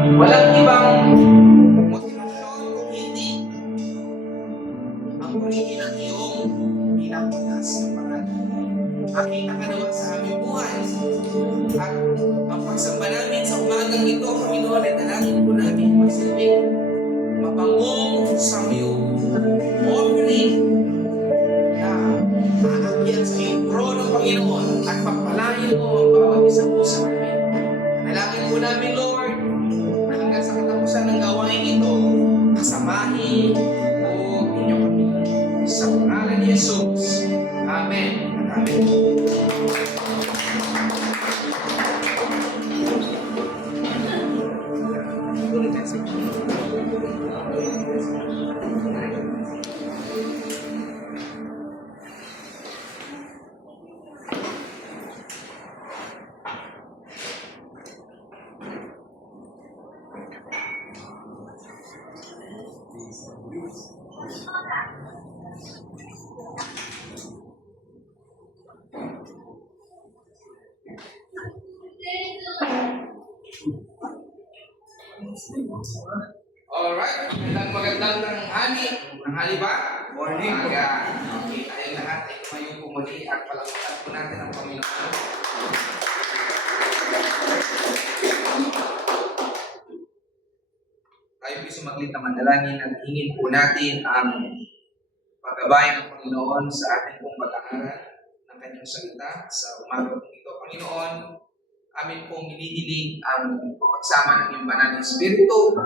Walang ibang motivasyon kung hindi ang purihin ang iyong pinakatas na pangalan. Makita ka naman sa aming buhay. At ang pagsamba namin sa umagang ito, Panginoon, ay dalangin po namin magsilbing mapangong samyong offering na aakyat sa iyong trono, Panginoon, at pagpalain mo ang bawat isa po sa amin. Dalangin po namin, Lord, na hanggang sa katapusan ng gawain ito, kasamahin po ninyo kami. Sa pangalan ni Jesus. Amen. Amen. Alright, magandang tanghali. Tanghali ba? Morning. Okay, tayo lahat ay tumayo po muli at palakpakan po natin ang Panginoon. Tayo po sumaglit na manalangin at hingin po natin ang paggabay ng Panginoon sa ating pong pag-aaral ng Kanyang salita sa umaga pong ito. Panginoon, amin pong hinihiling ang pagsama ng iyong banal na Espiritu.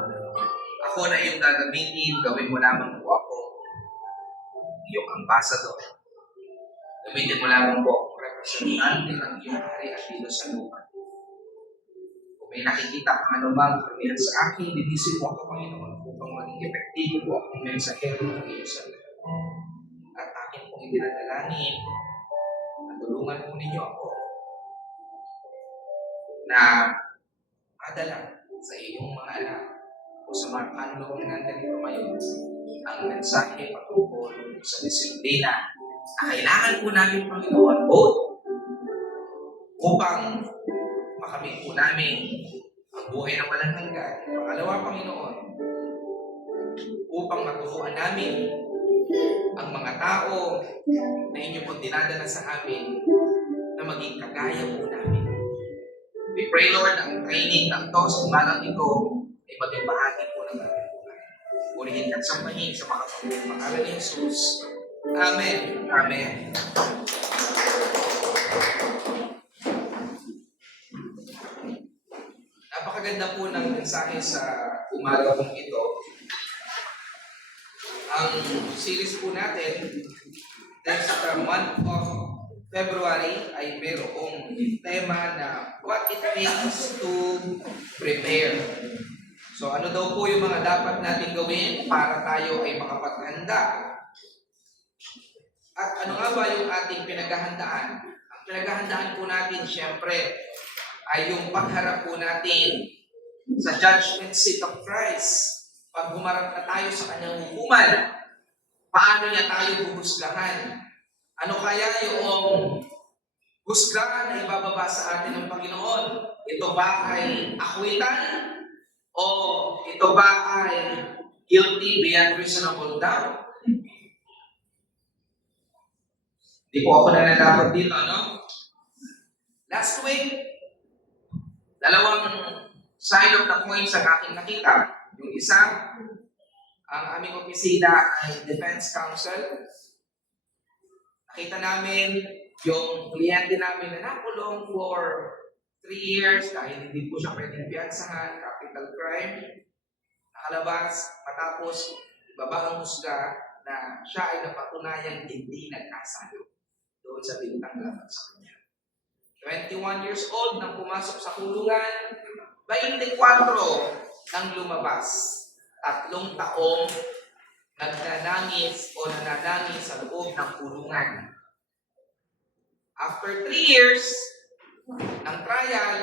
Ako na iyong gagamitin, gawin mo lamang po ako iyong ambassador. Gamitin mo lamang po akong representante ng iyong hari at dito sa lupa. Kung may nakikita kang anumang karamihan sa akin, linisin mo ako, Panginoon, upang maging epektibo po akong mensahero ng iyong salita. At akin pong idinadalangin na tulungan po ninyo ako na madala sa iyong mga anak o sa mga kanlong na nandito ngayon ang mensahe patungkol sa disiplina na kailangan po namin, Panginoon, both upang makamit po namin ang buhay ng walang hanggan. Pangalawa, Panginoon, upang maturuan namin ang mga tao na inyo po dinadala sa amin na maging kagaya po namin. We pray, Lord, ang training ng to sa umagang ito ay maging bahagi po ng aming buhay. Purihin at sambahin sa makapangyarihang pangalan ni Jesus. Amen. Amen. Napakaganda po ng mensahe sa umaga pong ito. Ang series po natin, next month of February, ay mayroong tema na what it takes to prepare. So ano daw po yung mga dapat natin gawin para tayo ay makapaghanda? At ano nga ba yung ating pinaghahandaan? Ang pinaghahandaan po natin, syempre, ay yung pagharap po natin sa judgment seat of Christ. Pag humarap na tayo sa kanyang hukuman, paano niya tayo huhusgahan? Ano kaya yung husgahan na ibababa sa atin ng Panginoon? Ito ba ay akwitan? O ito ba ay guilty beyond reasonable doubt? Hindi po ako nananakot dito, no? Last week, dalawang side of the coin sa aking nakita. Yung isa, ang aming opisina ay Defense Counsel. Nakita namin yung kliyente namin na nakulong for 3 years dahil hindi po siya pwedeng piyansahan, capital crime. Nakalabas, matapos ibaba ang husga na siya ay napatunayang hindi nagkasalo doon sa bintang laban sa kanya. 21 years old nang pumasok sa kulungan, 24 nang lumabas. 3 taong nagnanangis o nananangis sa loob ng kulungan. After 3 years ng trial,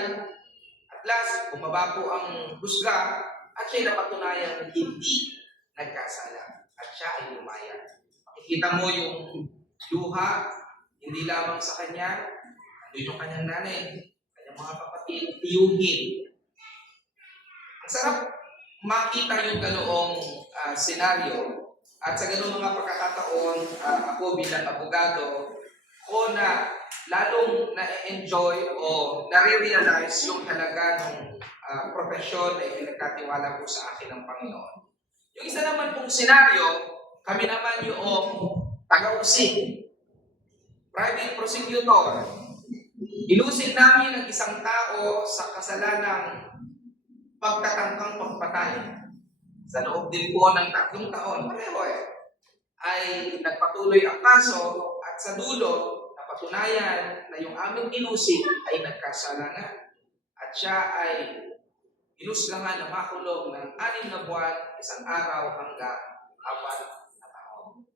at last, bumaba po ang husga at siya'y napatunayang hindi nagkasala at siya ay lumaya. Makikita mo yung luha, hindi lamang sa kanya, nandun yung kanyang nanay, kanyang mga kapatid, tiyuhin. Ang sarap makita yung ganoong senaryo at sa ganoong mga pagkakataon, ako bilang abogado, ko na lalong na-enjoy o nare-realize yung halaga ng profesyon na ipinagkatiwala po sa akin ng Panginoon. Yung isa naman pong senaryo, kami naman yung taga-usig, private prosecutor. Ilusig namin ang isang tao sa kasalanang pagtatangkang pagpatay. Sa loob din po ng 3 taon, pareho ay nagpatuloy ang kaso at sa dulo, napatunayan na yung aming inusig ay nagkasalanan. At siya ay inuslangan na makulong ng 6 na buwan, 1 araw hanggang 4 na taon.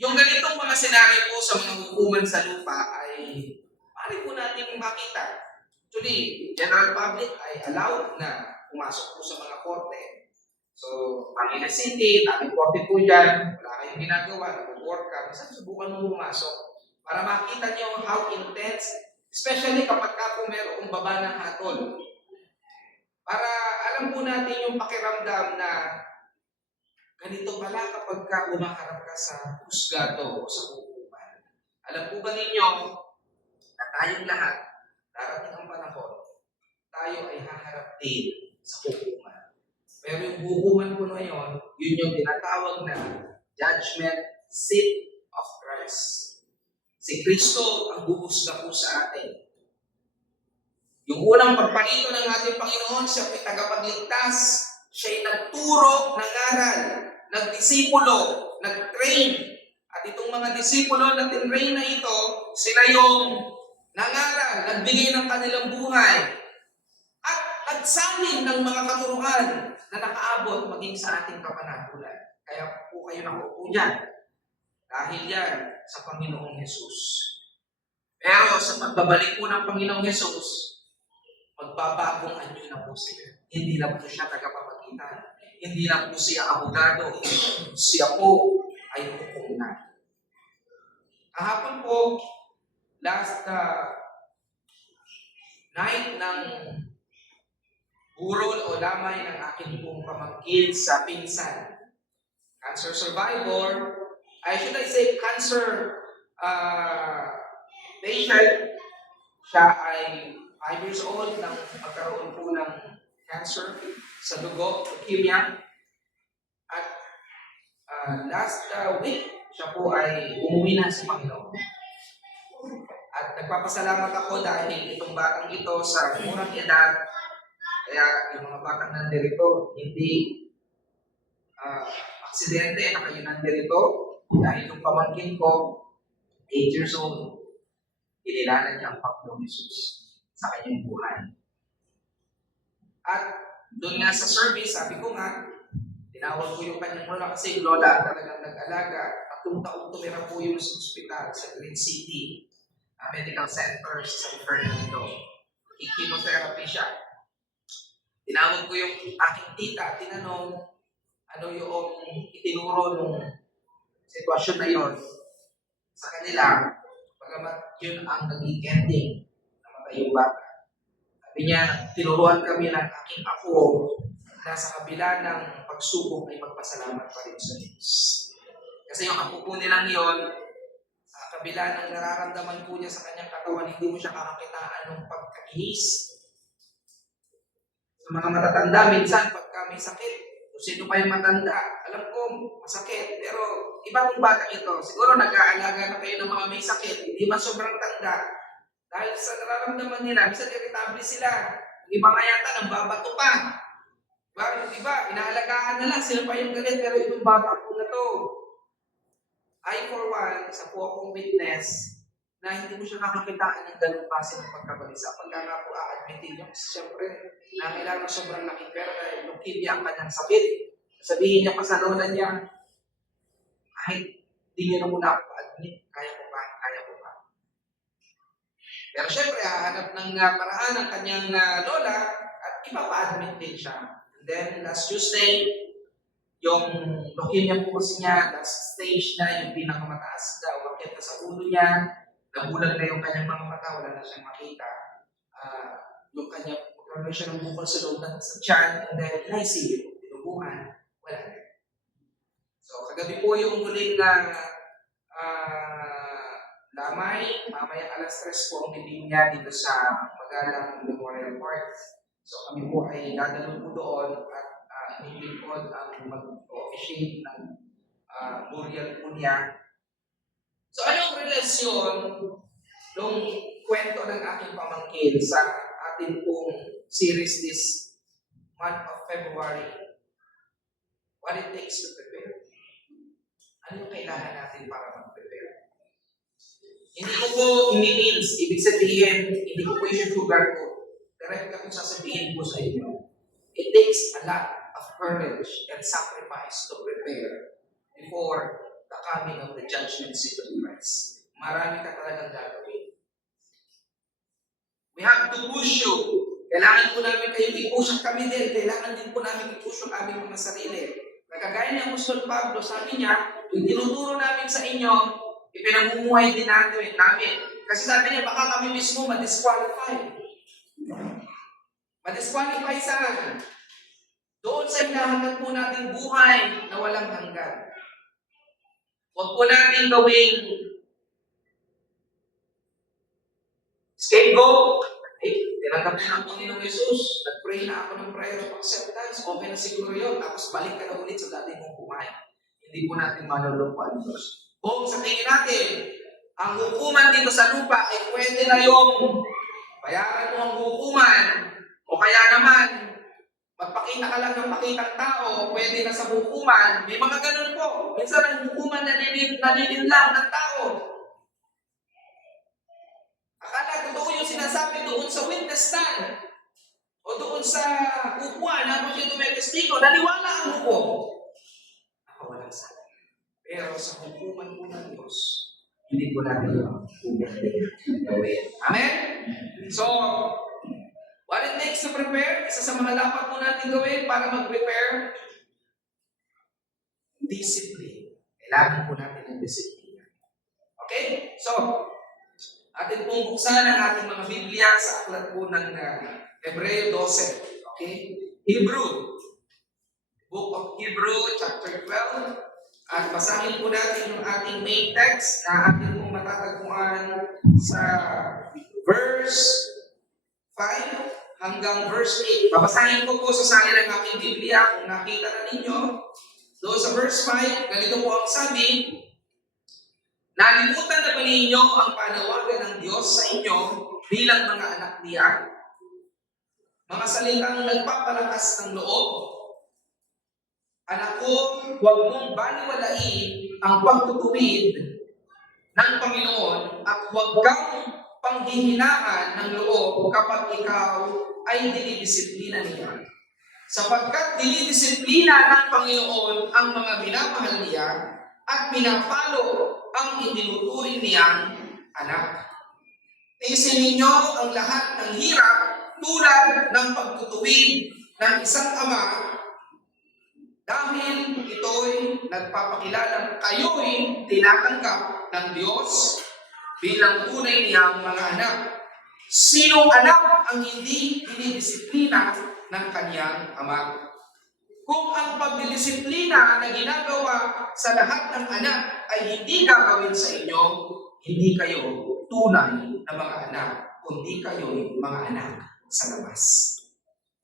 Yung ganitong mga senaryo po sa mga hukuman sa lupa ay maaari po natin makita. Actually, general public ay allowed na pumasok po sa mga korte. So, Manila City, tamang korte po dyan, wala kayong ginagawa, nag-work ka, minsan subukan mo pumasok para makita nyo how intense, especially kapag ka po merong baba ng hatol. Para alam po natin yung pakiramdam na ganito pala kapag ka umaharap ka sa husgado o sa hukuman. Alam po ba ninyo na tayong lahat, darating ang panahon, tayo ay haharap din sa hukuman. Pero yung hukuman po na yun, yun yung tinatawag na judgment seat of Christ. Si Kristo ang buhusga po sa atin. Yung unang pagparito ng ating Panginoon, siya ay tagapagligtas, siya ay nagturo ng aral, nagdisipulo, nag-train. At itong mga disipulo na tinrain na ito, sila yung nangaral, nagbigay ng kanilang buhay, at nagsalin ng mga katuruan na nakaabot maging sa ating kapanahulan. Kaya po kayo nakupo dyan. Dahil yan sa Panginoong Hesus. Pero sa pagbabalik po ng Panginoong Hesus, magbabagong anyo na po siya. Hindi na po siya tagapamagitan. Hindi na po siya abogado. Siya po ay hukom na. Kahapon po, last night ng burol o lamay ng aking pong pamangkin sa pinsan. Cancer survivor, should I say cancer patient. Siya ay 5 years old nang magkaroon po ng cancer sa dugo, leukemia. At last week, siya po ay umuwi na sa Panginoon. At nagpapasalamat ako dahil itong batang ito sa murang edad, kaya yung mga batang nandirito, hindi aksidente na kayo nandirito. Dahil yung pamangkin ko, 8 years old, kinilala niya ang Panginoong Hesus sa kanyang buhay. At doon nga sa service, sabi ko nga, tinawag ko yung kanyang lola kasi lola talagang nag-alaga. 3 taong tumira po yung sa ospital sa Green City Medical Center sa San Fernando. Chemotherapy siya. Tinawag ko yung aking tita, tinanong ano yung itinuro nung sitwasyon na yon sa kanila, pagamat yun ang naging ending namatay yung bata. Sabi niya, tinuruan kami ng aking apo na sa kabila ng pagsubok ay magpasalamat pa rin sa Diyos. Kasi yung apo po nilang yon, sa kabila ng nararamdaman po niya sa kanyang katawan, hindi mo siya kakakitaan ng pagkakinis. Sa mga matatanda, minsan pagka may sakit, kung sino pa yung matanda, alam ko, masakit. Pero iba kong bata ito, siguro nag-aalaga na kayo ng mga may sakit, hindi man sobrang tanda. Dahil sa nararamdaman nila, minsan irritable sila. Yung iba nga yata, nang babato pa. Diba? Inaalagaan na lang, sila pa yung galit, pero itong bata po na to. I for one, isa po akong witness na hindi mo siya kakakitaan ng ganung klase ng pagkabalisa. Pagka nga po a-admitin niyo, siyempre, nangailangan sobrang laking pera dahil leukemia ang kanyang sakit. Sabihin niya pa sa lola niya, kahit hindi niyo na muna ako pa-admit, kaya ko pa. Pero siyempre, hahanap ng paraan ng kanyang lola at ipa-admit din siya. And then, last Tuesday, yung leukemia po kasi niya, last stage na, yung pinakamataas na, umakyat na sa ulo niya, nabulag na yung kanyang mga mata, wala na siyang makita. Yung kanyang Nagkaroon siya ng bukol sa loob ng sa tiyan, and then inaisip, tinubuhan, wala na. So, kagabi po yung huling lamay, mamaya alas 3 po ang bibig niya dito sa Magalang Memorial Park. So, kami po ay dadalo po doon at inilingkod ang mag-officiate ng burial po niya. So, anong relasyon nung kwento ng aking pamangkin sa ating pong series this month of February? What it takes to prepare. Ano yung kailangan natin para mag-prepare? Hindi ko po i-means, ibig sabihin, hindi ko po i-sugar ko. Direct akong sasabihin po sa inyo. It takes a lot of courage and sacrifice to prepare before the coming of the judgment seat of Christ. Marami ka talagang gagawin. We have to push you. Kailangan po namin kayo i-push at kami din. Kailangan din po namin i-push ang aming mga sarili. Nagkagaya ni Apostol Pablo, sabi niya, yung tinuturo namin sa inyo, ipinamumuhay din namin. Kasi sabi niya, baka kami mismo ma-disqualify. Ma-disqualify saan? Doon sa hinahanap po nating buhay na walang hanggan. Huwag po natin gawing scapegoat. Tinanggap na ng Panginoong Jesus. Nag-pray na ako ng prayer of acceptance. Okay na siguro yun. Tapos balik ka na ulit sa dati mong kumain. Hindi po natin malulupan ang Diyos. Kung sa tingin natin, ang hukuman dito sa lupa ay pwede na yung bayaran mo ang hukuman o kaya naman magpakita ka lang ng pakitang tao, pwede na sa hukuman. May mga ganun po. Minsan ang hukuman nalilinlang ng tao. Akala totoo yung sinasabi doon sa witness stand o doon sa upuan na siya tumetistigo, naniwala ang hukom. Nakawalang sana. Pero sa hukuman po ng Diyos, hindi po natin yung gawin. Amen? So, what it takes to prepare, isa sa mga dapat po natin gawin para mag-prepare, discipline. Kailangan po natin ng discipline. Okay? So, atin pong buksan ang ating mga Biblia sa aklat po ng Hebreo 12. Okay? Hebrew. Book of Hebrew, chapter 12. At basahin po natin yung ating main text na ating pong matatagpuan sa verse 5 hanggang verse 8. Babasahin ko po sa salin ng aking Biblia kung nakita na ninyo. Doon sa verse 5, ganito po ang sabi, nalimutan na ba ninyo ang panawagan ng Diyos sa inyo bilang mga anak niya? Mga salitang nagpapalakas ng loob. Anak ko, huwag mong baliwalain ang pagtutuwid ng Panginoon at huwag kang panghihinaan ng loob kapag ikaw ay dinidisiplina niya. Sapagkat dinidisiplina ng Panginoon ang mga minamahal niya at pinapalo ang itinuturing niyang anak. Tiisin ninyo ang lahat ng hirap tulad ng pagtutuwid ng isang ama dahil ito'y nagpapakilalang kayo'y tinatanggap ng Diyos bilang tunay niyang mga anak. Sinong anak ang hindi dinidisiplina ng kanyang ama? Kung ang pagdidisiplina na ginagawa sa lahat ng anak ay hindi gagawin sa inyo, hindi kayo tunay na mga anak, kundi kayo'y mga anak sa labas.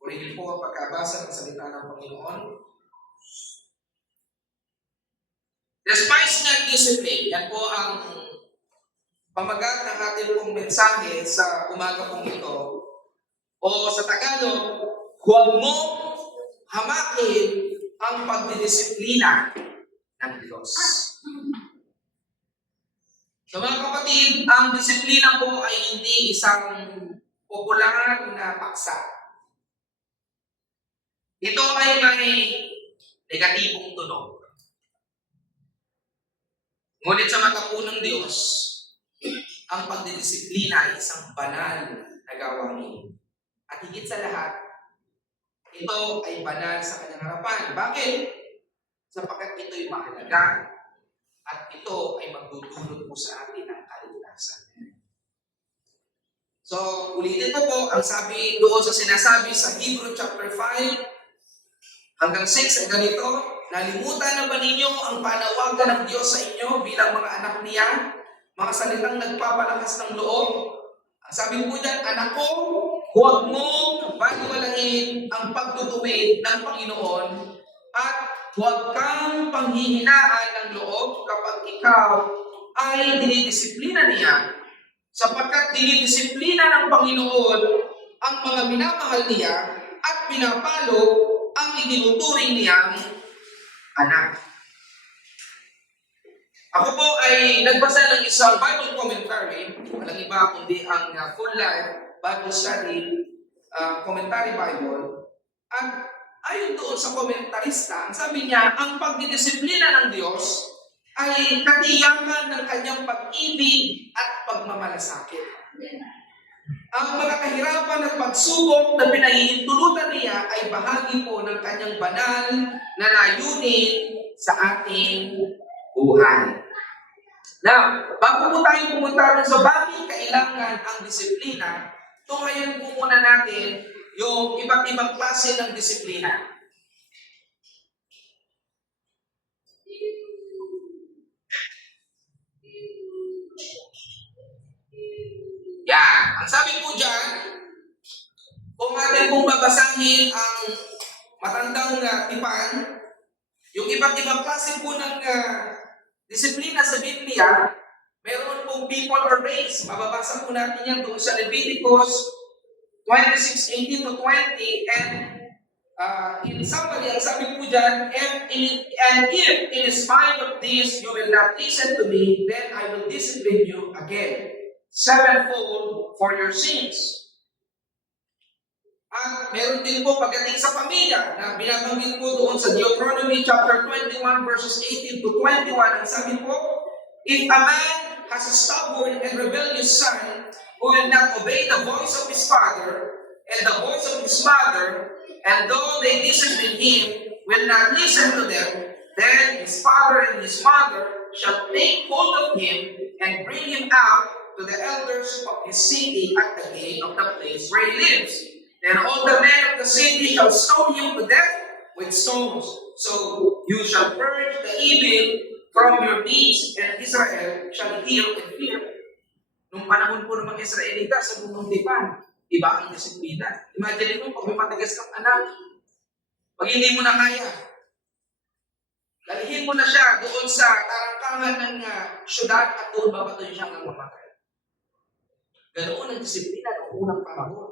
Purihin po ang pagkabasa ng salita ng Panginoon. Despise ng discipline, yan po ang pamagat ng ating pong mensahe sa umaga pong ito. O sa Tagalog, huwag mong hamakin ang pagdidisiplina ng Diyos. So mga kapatid, ang disiplina po ay hindi isang popular na paksa. Ito ay may negatibong tunog. Ngunit sa mata po ng Diyos, ang pagdidisiplina ay isang banal na gawain. At higit sa lahat, ito ay banal sa kanyang harapan. Bakit? Sapagkat ito'y mahalaga at ito ay magdudulot po sa atin ng kaligtasan. So, ulitin ko po, ang sabi doon sa sinasabi sa Hebrew chapter 5 hanggang 6 ay ganito, nalimutan na ba ninyo ang panawagan ng Diyos sa inyo bilang mga anak niya, mga salitang nagpapalakas ng loob? Ang sabi po dyan, anak ko, huwag mong baliwalain ang pagtutuwid ng Panginoon at huwag kang panghihinaan ng loob kapag ikaw ay dinidisiplina niya. Sapagkat dinidisiplina ng Panginoon ang mga minamahal niya at pinapalo ang itinuturing niyang anak. Ako po ay nagbasa ng isang Bible commentary, walang iba kundi ang Full Life Bible Study Commentary Bible. At ayon doon sa komentarista, ang sabi niya, ang pagdidisiplina ng Diyos ay katiyakan ng kanyang pag-ibig at pagmamalasakit. Ang mga kahirapan at pagsubok na pinahihintulutan niya ay bahagi po ng kanyang banal na layunin sa ating buhay. Now, bago po tayo pumunta rin sa bakit kailangan ang disiplina, tunghayan po muna natin yung iba't ibang klase ng disiplina. Yan. Ang sabi po dyan, kung atin pong babasahin ang matandang tipan, yung iba't ibang klase po ng disiplina sa Biblia, meron pong people or race. Mababasa po natin yan doon sa Leviticus 26:18 to 20. And in summary, ang sabi po dyan, and if in spite of this you will not listen to me, then I will discipline you again, sevenfold for your sins. At meron din po pagdating sa pamilya na binabanggit po doon sa Deuteronomy chapter 21 verses 18 to 21. Ang sabi po, if a man has a stubborn and rebellious son who will not obey the voice of his father and the voice of his mother, and though they discipline him, will not listen to them, then his father and his mother shall take hold of him and bring him out to the elders of his city at the gate of the place where he lives. Then all the men of the city shall stone him to death with stones. So you shall purge the evil from your midst, and Israel shall hear and fear. Nung panahon po ng mga Israelita sa buong tipan, iba ang disiplina. Imagine mo, pag may matigas kang anak, pag hindi mo na kaya, dalihin mo na siya doon sa tarangkangan ng syudad at doon babatuhin siya ng mamatay. Ganoon ang disiplina noong unang panahon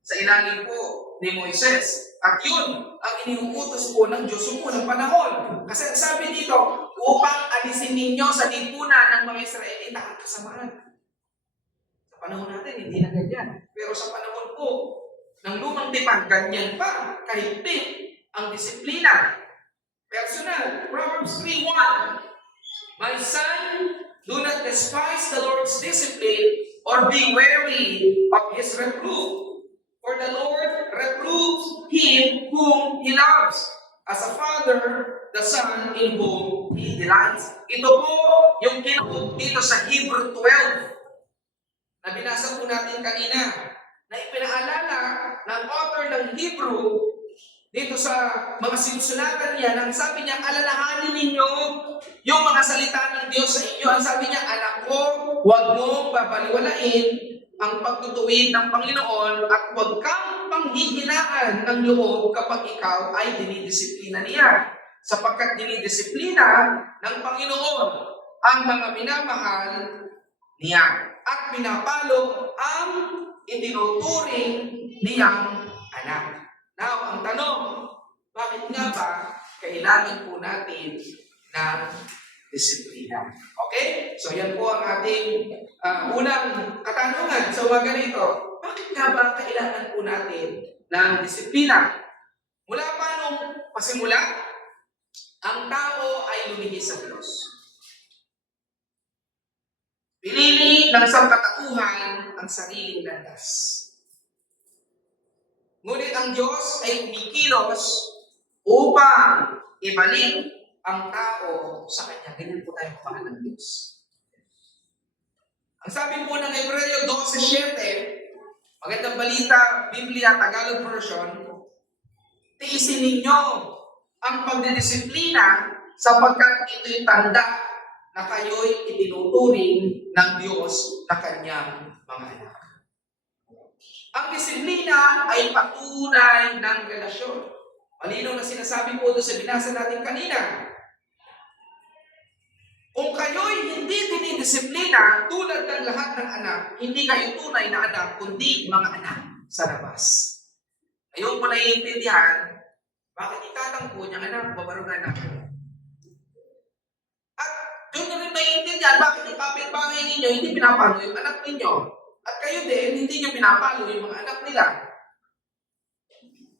sa ilalim po ni Moises. At yun ang iniuutos po ng Diyos noong unang panahon. Kasi sabi dito, upang alisin ninyo sa lipunan ng mga Israelita ang kasamaan. Sa panahon natin, hindi na ganyan. Pero sa panahon po ng lumang tipan, ganyan pa, kahigpit ang disiplina. Personal, Proverbs 3:1. My son, do not despise the Lord's discipline or be weary of his reproof. For the Lord reproves him whom He loves, as a father, the son in whom He delights. Ito po yung kinukuha dito sa Hebrew 12 na binasa po natin kanina, na ipinaalala ng author ng Hebrew dito sa mga sinusulatan niya, nang sabi niya, alalahanin ninyo yung mga salita ng Diyos sa inyo. Ang sabi niya, anak ko, huwag mong babaliwalain ang pagtutuwid ng Panginoon at huwag kang panghihinaan ng loob kapag ikaw ay dinidisiplina niya. Sapagkat dinidisiplina ng Panginoon ang mga minamahal niya at pinapalo ang itinuturing niyang anak. Now, ang tanong, bakit nga ba kailangan po natin ng disiplina? Okay? So, yan po ang ating unang katanungan sa umaga nito. Bakit nga ba kailangan po natin ng disiplina? Mula pa nung pasimula, ang tao ay lumihis sa Diyos. Pinili ng sangkatauhan ang sariling landas. Ngunit ang Diyos ay kumikilos upang ibalik ang tao sa Kanya. Ganyan po tayo kapahal ng Diyos. Ang sabi po ng Hebreo 12:7, magandang balita, Biblia, Tagalog version, tiisin ninyo ang pagdidisiplina sapagkat ito'y tanda na kayo'y itinuturing ng Diyos na kanyang mga anak. Ang disiplina ay patunay ng relasyon. Malinaw na sinasabi po doon sa binasa natin kanina. Kung kayo'y hindi dinidisiplina tulad ng lahat ng anak, hindi kayo tunay na anak, kundi mga anak sa labas. Ngayon ko naiintindihan, bakit itatampo niyang anak, babarugan na. At doon na rin naiintindihan, bakit yung kapitbahay ninyo hindi pinapalo yung anak ninyo. At kayo din, hindi niyo pinapalo yung mga anak nila.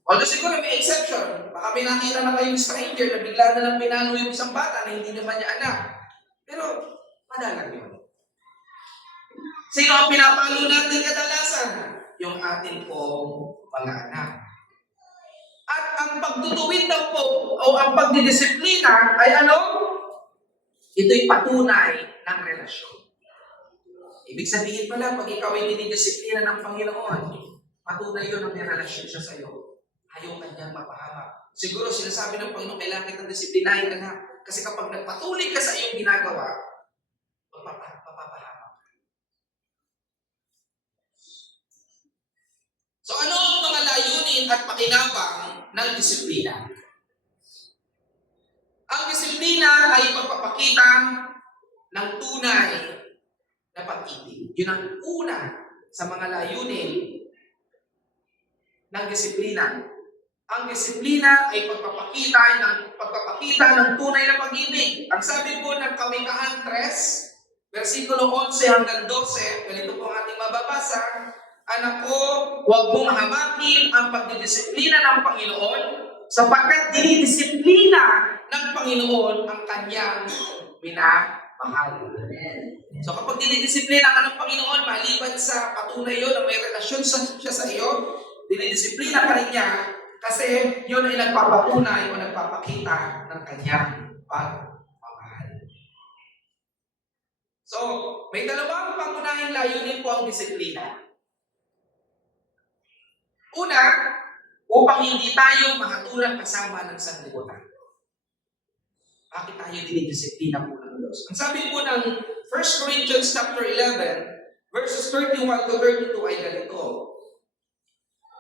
Although siguro may exception, baka may nakita na kayong stranger na bigla na lang pinalo yung isang bata na hindi naman niya anak. Pero, madalang yun. Sino ang pinapalo natin kadalasan? Yung atin pong mga anak. At ang pagtutuwid daw po, o ang pagdidisiplina ay ano? Ito'y patunay ng relasyon. Ibig sabihin pala, pag ikaw ay dinidisiplina ng Panginoon, patunay yun ang may relasyon siya sa iyo. Ayaw kanyang mapahamak. Siguro sinasabi ng Panginoon, kailangan kitang disiplinahin ka na. Kasi kapag nagpatuloy ka sa iyong ginagawa, mapapahamak. So ano ang mga layunin at pakinabang ng disiplina? Ang disiplina ay pagpapakita ng tunay na pag-ibig. Yun ang una sa mga layunin ng disiplina. Ang disiplina ay pagpapakita ng tunay na pag-ibig. Ang sabi po ng Kamikahan 3, versikulo 11 hanggang 12, ganito po ang ating mababasa. Anak ko, huwag mong hamakin ang pagdidisiplina ng Panginoon sapagkat dinidisiplina ng Panginoon ang kanyang minamahal. So kapag dinidisiplina ka ng Panginoon, maliban sa patunay yun na may relasyon siya sa iyo, dinidisiplina ka rin niya kasi yun ay nagpapatunay o nagpapakita ng kanyang pagmamahal. So, may dalawang pangunahing layunin po ang disiplina. Una, upang hindi tayo mahatulan kasama ng sanlibutan. Bakit tayo dinidisiplina po ng Diyos? Ang sabi po ng 1 Corinthians chapter 11, verses 31 to 32 ay ganito.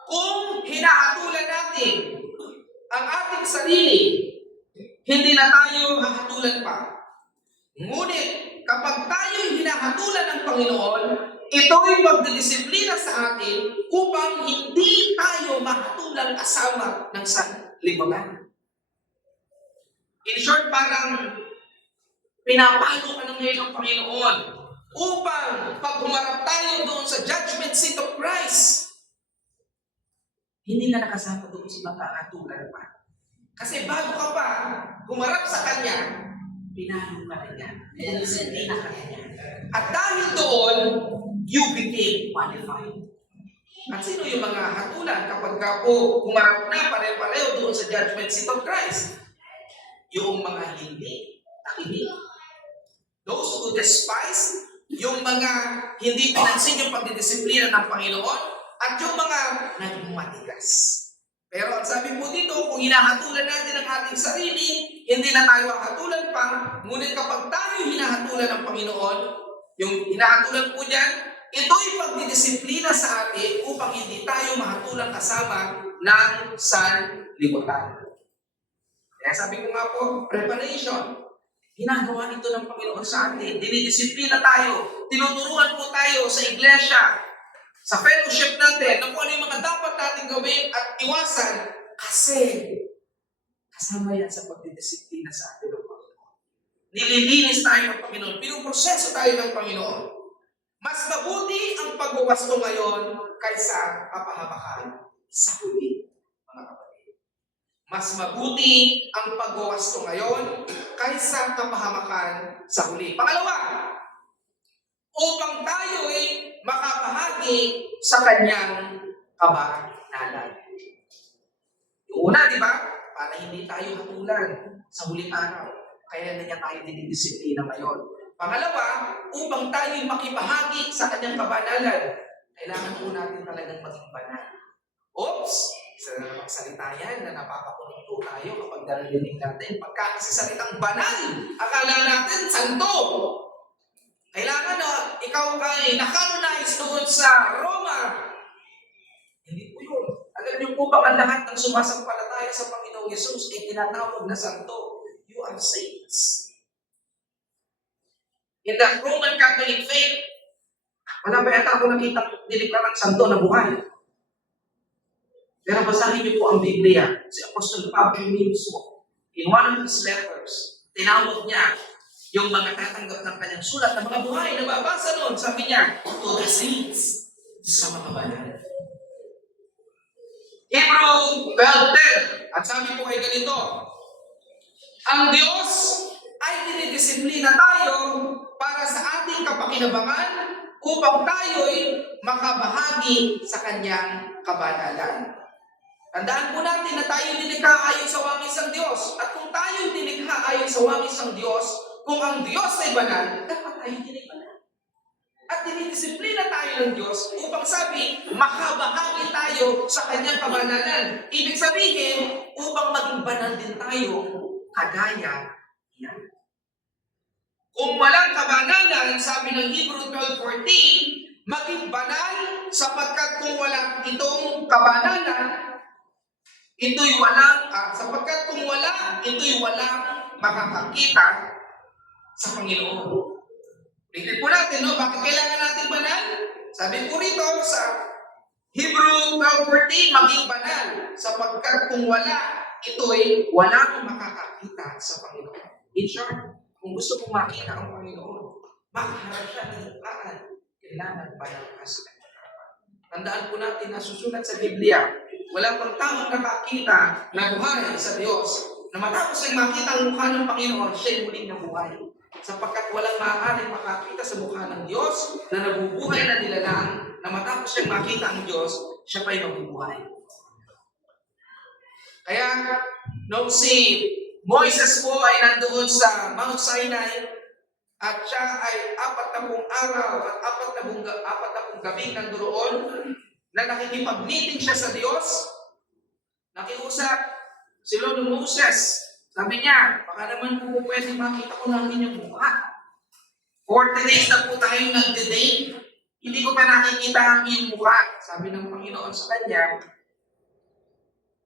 Kung hinahatulan natin ang ating sarili, hindi na tayo hahatulan pa. Ngunit, kapag tayo'y hinahatulan ng Panginoon, ito'y pagdidisiplina sa atin upang hindi tayo mahatulan kasama ng sanlibutan. In short, parang pinapalo ka ng ngayon ng Panginoon upang pag humarap tayo doon sa judgment seat of Christ, hindi ka nakasama doon sa makahatulan pa. Kasi bago ka pa humarap sa Kanya, pinalo ka na niya. Dinisiplina ka na niya. At dahil doon, you became qualified. At sino yung mga hatulan kapag ka po humarap na pare-pareho doon sa judgment seat of Christ? Yung mga hindi nakinig. Those who despise, yung mga hindi pinansin yung pagdidisiplina ng Panginoon, at yung mga naging matigas. Pero ang sabi po dito, kung hinahatulan natin ang ating sarili, hindi na tayo hahatulan pa, ngunit kapag tayo hinahatulan ng Panginoon, yung hinahatulan po dyan, ito'y pagdidisiplina sa atin upang hindi tayo mahatulan kasama ng sanlibutan. Kaya sabi ko nga po, preparation. Ginagawa ito ng Panginoon sa atin. Dinidisiplina tayo. Tinuturuan po tayo sa iglesia, sa fellowship natin, na kung ano yung mga dapat natin gawin at iwasan. Kasi, kasama yan sa pagdidisiplina sa atin ng Panginoon. Nililinis tayo ng Panginoon. Pinuproseso tayo ng Panginoon. Mas mabuti ang pagwawasto ngayon kaysa kapahamakan sa huli, mga kapatid. Mas mabuti ang pagwawasto ngayon kaysa kapahamakan sa huli. Pangalawa, upang tayo'y makabahagi sa kanyang kabanalan. Yung una, di ba? Para hindi tayo hatulan sa huling araw. Kaya na niya tayo dinidisiplina ngayon. Pangalawa, upang tayo'y makibahagi sa kanyang kabanalan, kailangan po natin talagang maging banal. Oops! Isa na namang salita yan na napapakunig po tayo kapag narinig natin. Pagka sa salitang banal, akala natin santo. Kailangan na ikaw ay nakanonize doon sa Roma. Hindi po yun. Alam niyo po ba ang lahat ng sumasampalataya sa Panginoong Yesus ay tinatawag na santo? You are saints. In the Roman Catholic faith, wala ba yata ako nakita diniklarang santo na buhay? Pero basahin niyo po ang Biblia. Si Apostol Pablo mismo, in one of his letters, tinawag niya yung mga tatanggap ng kanyang sulat na mga buhay na babasa noon. Sabi niya, to the saints, sa mga banal. Hebrew 12:10. At sabi po ay ganito, ang Diyos ay dinidisiplina tayo para sa ating kapakinabangan upang tayo'y makabahagi sa kanyang kabanalan. Tandaan po natin na tayo nilikha ayon sa wangis ng Diyos. At kung tayo nilikha ayon sa wangis ng Diyos, kung ang Diyos ay banal, dapat tayo din banal. At dinidisiplina tayo ng Diyos upang sabi, makabahagi tayo sa kanyang kabanalan. Ibig sabihin, upang maging banal din tayo, kagaya niya. Kung walang kabanalan, sabi ng Hebrew 12:14, maging banal sapagkat kung walang itong kabanalan, ito'y walang, sapagkat kung wala, ito'y walang makakakita sa Panginoon. Ulitin po natin, no? Bakit kailangan natin banal? Sabi po rito sa Hebrew 12:14, maging banal sapagkat kung wala, ito'y walang makakakita sa Panginoon. In short, kung gusto mong makita ang Panginoon, makaharap siya ng lukaan, kailangan banal ka sa kanya. Tandaan po natin na susulat sa Biblia, wala pang tamang nakakita na buhay sa Diyos na matapos ay makita ang mukha ng Panginoon, siya'y muling nabuhay. Sapagkat walang maaaring makakita sa mukha ng Diyos na nabubuhay na nilalang na matapos siyang makita ang Diyos, siya pa'y mabubuhay. Kaya, nung si Moises po ay nandoon sa Mount Sinai at siya ay 40 araw at 40 gabi nandoon na nakikipag-meeting siya sa Diyos, nakiusap si Lord Moses. Sabi niya, baka naman po pwede makita ko ng inyong mukha. 40 days na po tayo nag-date, hindi ko pa nakikita ang iyong mukha. Sabi ng Panginoon sa kanya,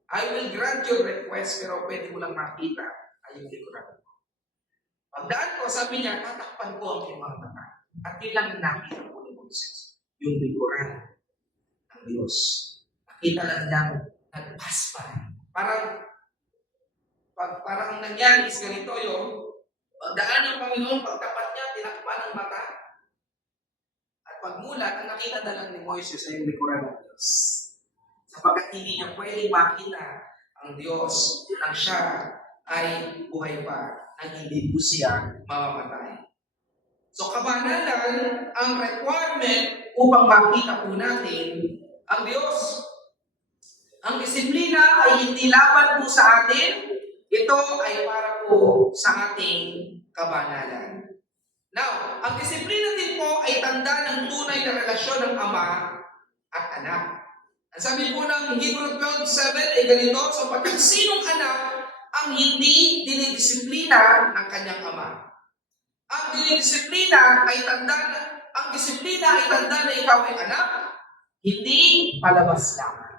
I will grant your request, pero pwede mo lang makita ay yung likuran ko. Pagdaan ko, sabi niya, tatakpan ko ang iyong mga mata. At bilang nakita ko ni Moses, yung likuran ng Diyos. Nakita lang niyang nag-pass pa. Parang nangyari is ganito yung pagdaan ng Panginoon, pagtapat niya, tinakpan ng mata. At pagmulat, ang nakita na lang ni Moises ay yung likuran ng Diyos. Sapagkat hindi niya pwedeng makita ang Diyos nang siya ay buhay pa, nang hindi po siya mamamatay. So kabanalan ang requirement upang makita po natin ang Diyos. Ang disiplina ay hindi laban po sa atin, ito ay para po sa ating kabanalan. Now, ang disiplina din po ay tanda ng tunay na relasyon ng ama at anak. Ang sabi po ng Hebrew 12:7 ay ganito, sapagkat sinong anak ang hindi dinidisiplina ng kanyang ama? Ang disiplina ay tanda na ikaw ay anak, hindi palabas lamang.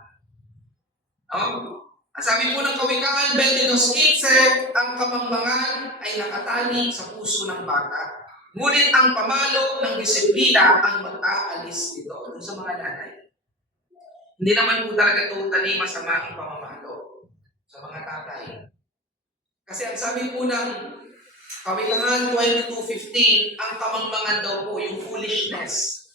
Ang sabi po ng Kawikaan 22:15, ang kamangmangan ay nakatali sa puso ng bata, ngunit ang pamalo ng disiplina ang mag-aalis dito. Doon sa mga nanay. Hindi naman po talaga totally masama ang pamamalo sa mga tatay. Kasi ang sabi po ng Kawikaan 22:15, ang kamangmangan daw po, yung foolishness,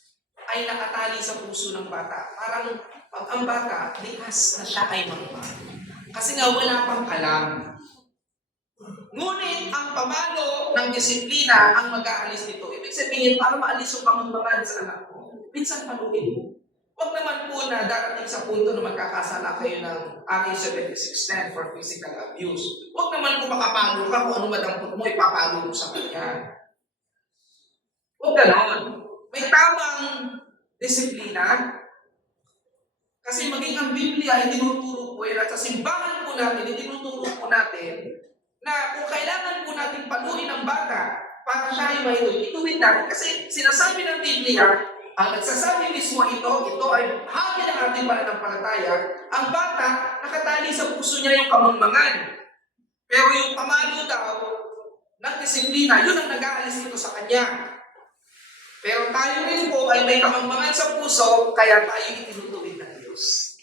ay nakatali sa puso ng bata. Parang pag ang bata, likas na siya ay magmahal. Kasi nga wala pang alam. Ngunit ang pamalo ng disiplina ang mag-aalis nito. Ibig sabihin, para maalis yung kamangmangan sa anak mo, minsan paluin mo. Huwag naman po na darating sa punto na magkakasala kayo ng RA 7610 for physical abuse. Huwag naman po makapalo ka kung ano madampot mo, ipapalo mo sa kanya. Huwag ganon. May tamang disiplina. Kasi maging ang Biblia ay tinuturo po yan at sa simbahan po natin, itinuturo po natin na kung kailangan po natin paluin ang bata para siya ay maituwid, ituwid natin. Kasi sinasabi ng Biblia, ang nagsasabi mismo ito ay hangin ng ating pananampalataya, ang bata, nakatali sa puso niya yung kamangmangan. Pero yung pamalo daw ng disiplina, yun ang nag-aalis dito sa kanya. Pero tayo rin po ay may kamangmangan sa puso, kaya tayo itinutuwid ng Diyos.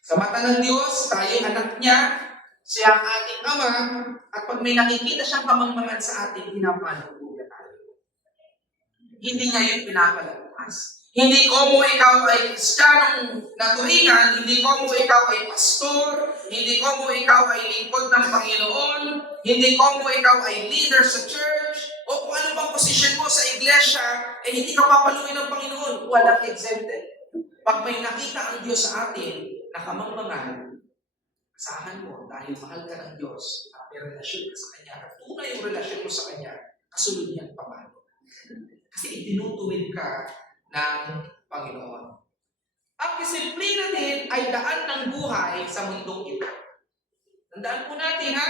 Sa mata ng Diyos, tayo anak niya, siya ang ating ama, at pag may nakikita siyang kamangmangan sa atin, pinapalugyan tayo. Hindi niya yun pinapalagpas. Hindi ko mo ikaw ay Kristiyanong naturingan, hindi ko mo ikaw ay pastor, hindi ko mo ikaw ay lingkod ng Panginoon, hindi ko mo ikaw ay leader sa church, o kung ano bang posisyon mo sa iglesia, eh hindi ka papaluin ng Panginoon. Walang exempted. Pag may nakita ang Diyos sa atin, na kamangmangan, asahan mo dahil mahal ka ng Diyos at may relasyon ka sa Kanya, at tunay yung relasyon mo sa Kanya, kasunod niyan pamalo. Kasi itinutuwid ka ng Panginoon. Ang disiplina din ay daan ng buhay sa mundong ito. Tandaan po natin, ha?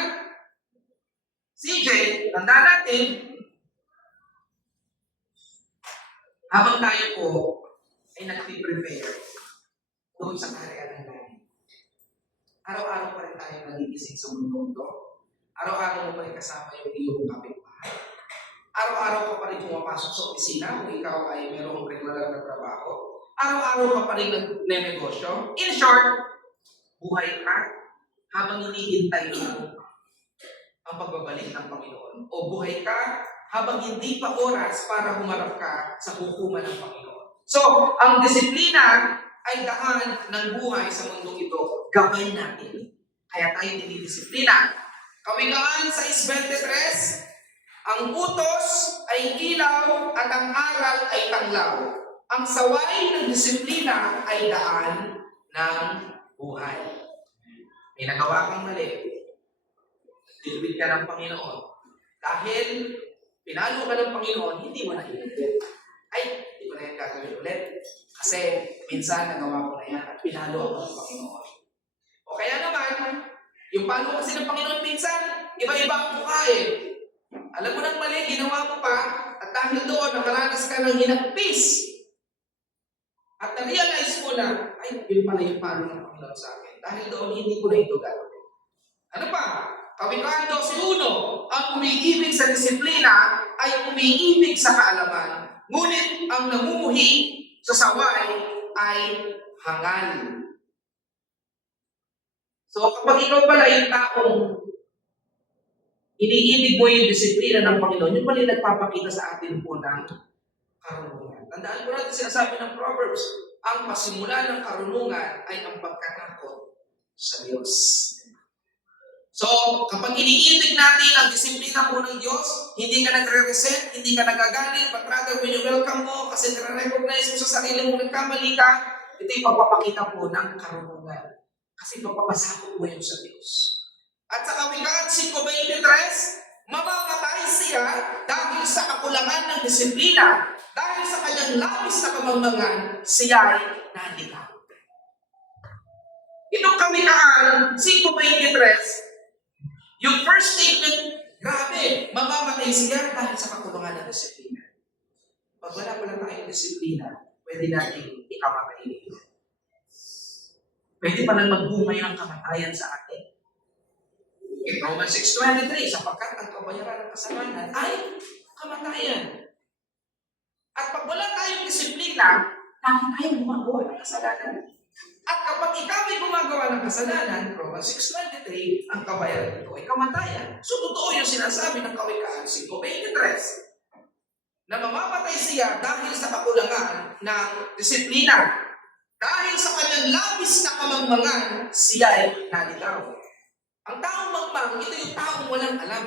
CJ, tandaan natin, habang tayo po ay nag-prepare doon sa karya ng langit. Araw-araw pa rin tayo nagigising sa mundong ito. Araw-araw mo pa rin kasama yung iyong kapitbahay. Araw-araw ka pa rin pumapasok sa opisina kung ikaw ay mayroong regular na trabaho. Araw-araw ka pa rin nagnenegosyo. In short, buhay ka habang hinihintay mo ang pagbabalik ng Panginoon. O buhay ka habang hindi pa oras para humarap ka sa hukuman ng Panginoon. So, ang disiplina ay daan ng buhay sa mundong ito. Gawin natin. Kaya tayo dinidisiplina. Kawikaan 6:23, ang utos ay ilaw at ang aral ay tanglaw. Ang saway ng disiplina ay daan ng buhay. May nagawa kang mali. Dilubid ka ng Panginoon. Dahil pinalo ka ng Panginoon, hindi mo na iulit. Ay, hindi mo na yan gagawin ulit. Kasi minsan nagawa ko na yan at pinalo ako ng Panginoon. O kaya naman, yung palo kasi ng Panginoon minsan, iba-iba ang mukha eh. Alam mo nang mali, ginawa mo pa, at dahil doon, nakaranas ka ng hinagpis. At na-realize mo na, ay, yun pala yung palo ng Panginoon sa akin. Dahil doon, hindi ko na ito gagawin. Ano pa? Kawikaan 12:1, ang umiibig sa disiplina ay umiibig sa kaalaman. Ngunit ang namumuhi sa saway ay hangal. So kapag ikaw pala yung taong iniibig mo yung disiplina ng Panginoon, yung pala yung nagpapakita sa atin po ng karunungan. Tandaan po natin sinasabi ng Proverbs, ang pasimula ng karunungan ay ang pagkatakot sa Diyos. So, kapag iniibig natin ang disiplina po ng Diyos, hindi ka nagre-resent, hindi ka nagagalit, but rather when you welcome mo, kasi nare-recognize mo sa sarili mo nagkamali ka, ito yung pagpapakita po ng karunungan. Kasi pagpapasakot mo yun sa Diyos. At sa Kawikaan 5:23, mamamatay siya dahil sa kakulangan ng disiplina, dahil sa kanyang labis na kamangmangan, siya ay naligaw. Itong Kawikaan 5:23, yung first statement, grabe, mamamatay siya dahil sa kakulangan ng disiplina. Pag wala pala tayong disiplina, pwede natin ikamatay. Pwede palang magbungay ng kamatayan sa atin. In Romans 6:23, sapagkat ang kabayaran ng kasalanan ay kamatayan. At pag wala tayong disiplina, lagi tayong gumagawa ng kasalanan. At kapag ikaw ay gumagawa ng kasalanan, Romans 6:23, ang kabayaran nito ay kamatayan. So totoo yung sinasabi ng Kawikaan 5:23 na mamamatay siya dahil sa kakulangan ng disiplina. Dahil sa kanyang labis na kamangmangan, siya ay naligaw. Ang taong mangmang, ito yung taong walang alam.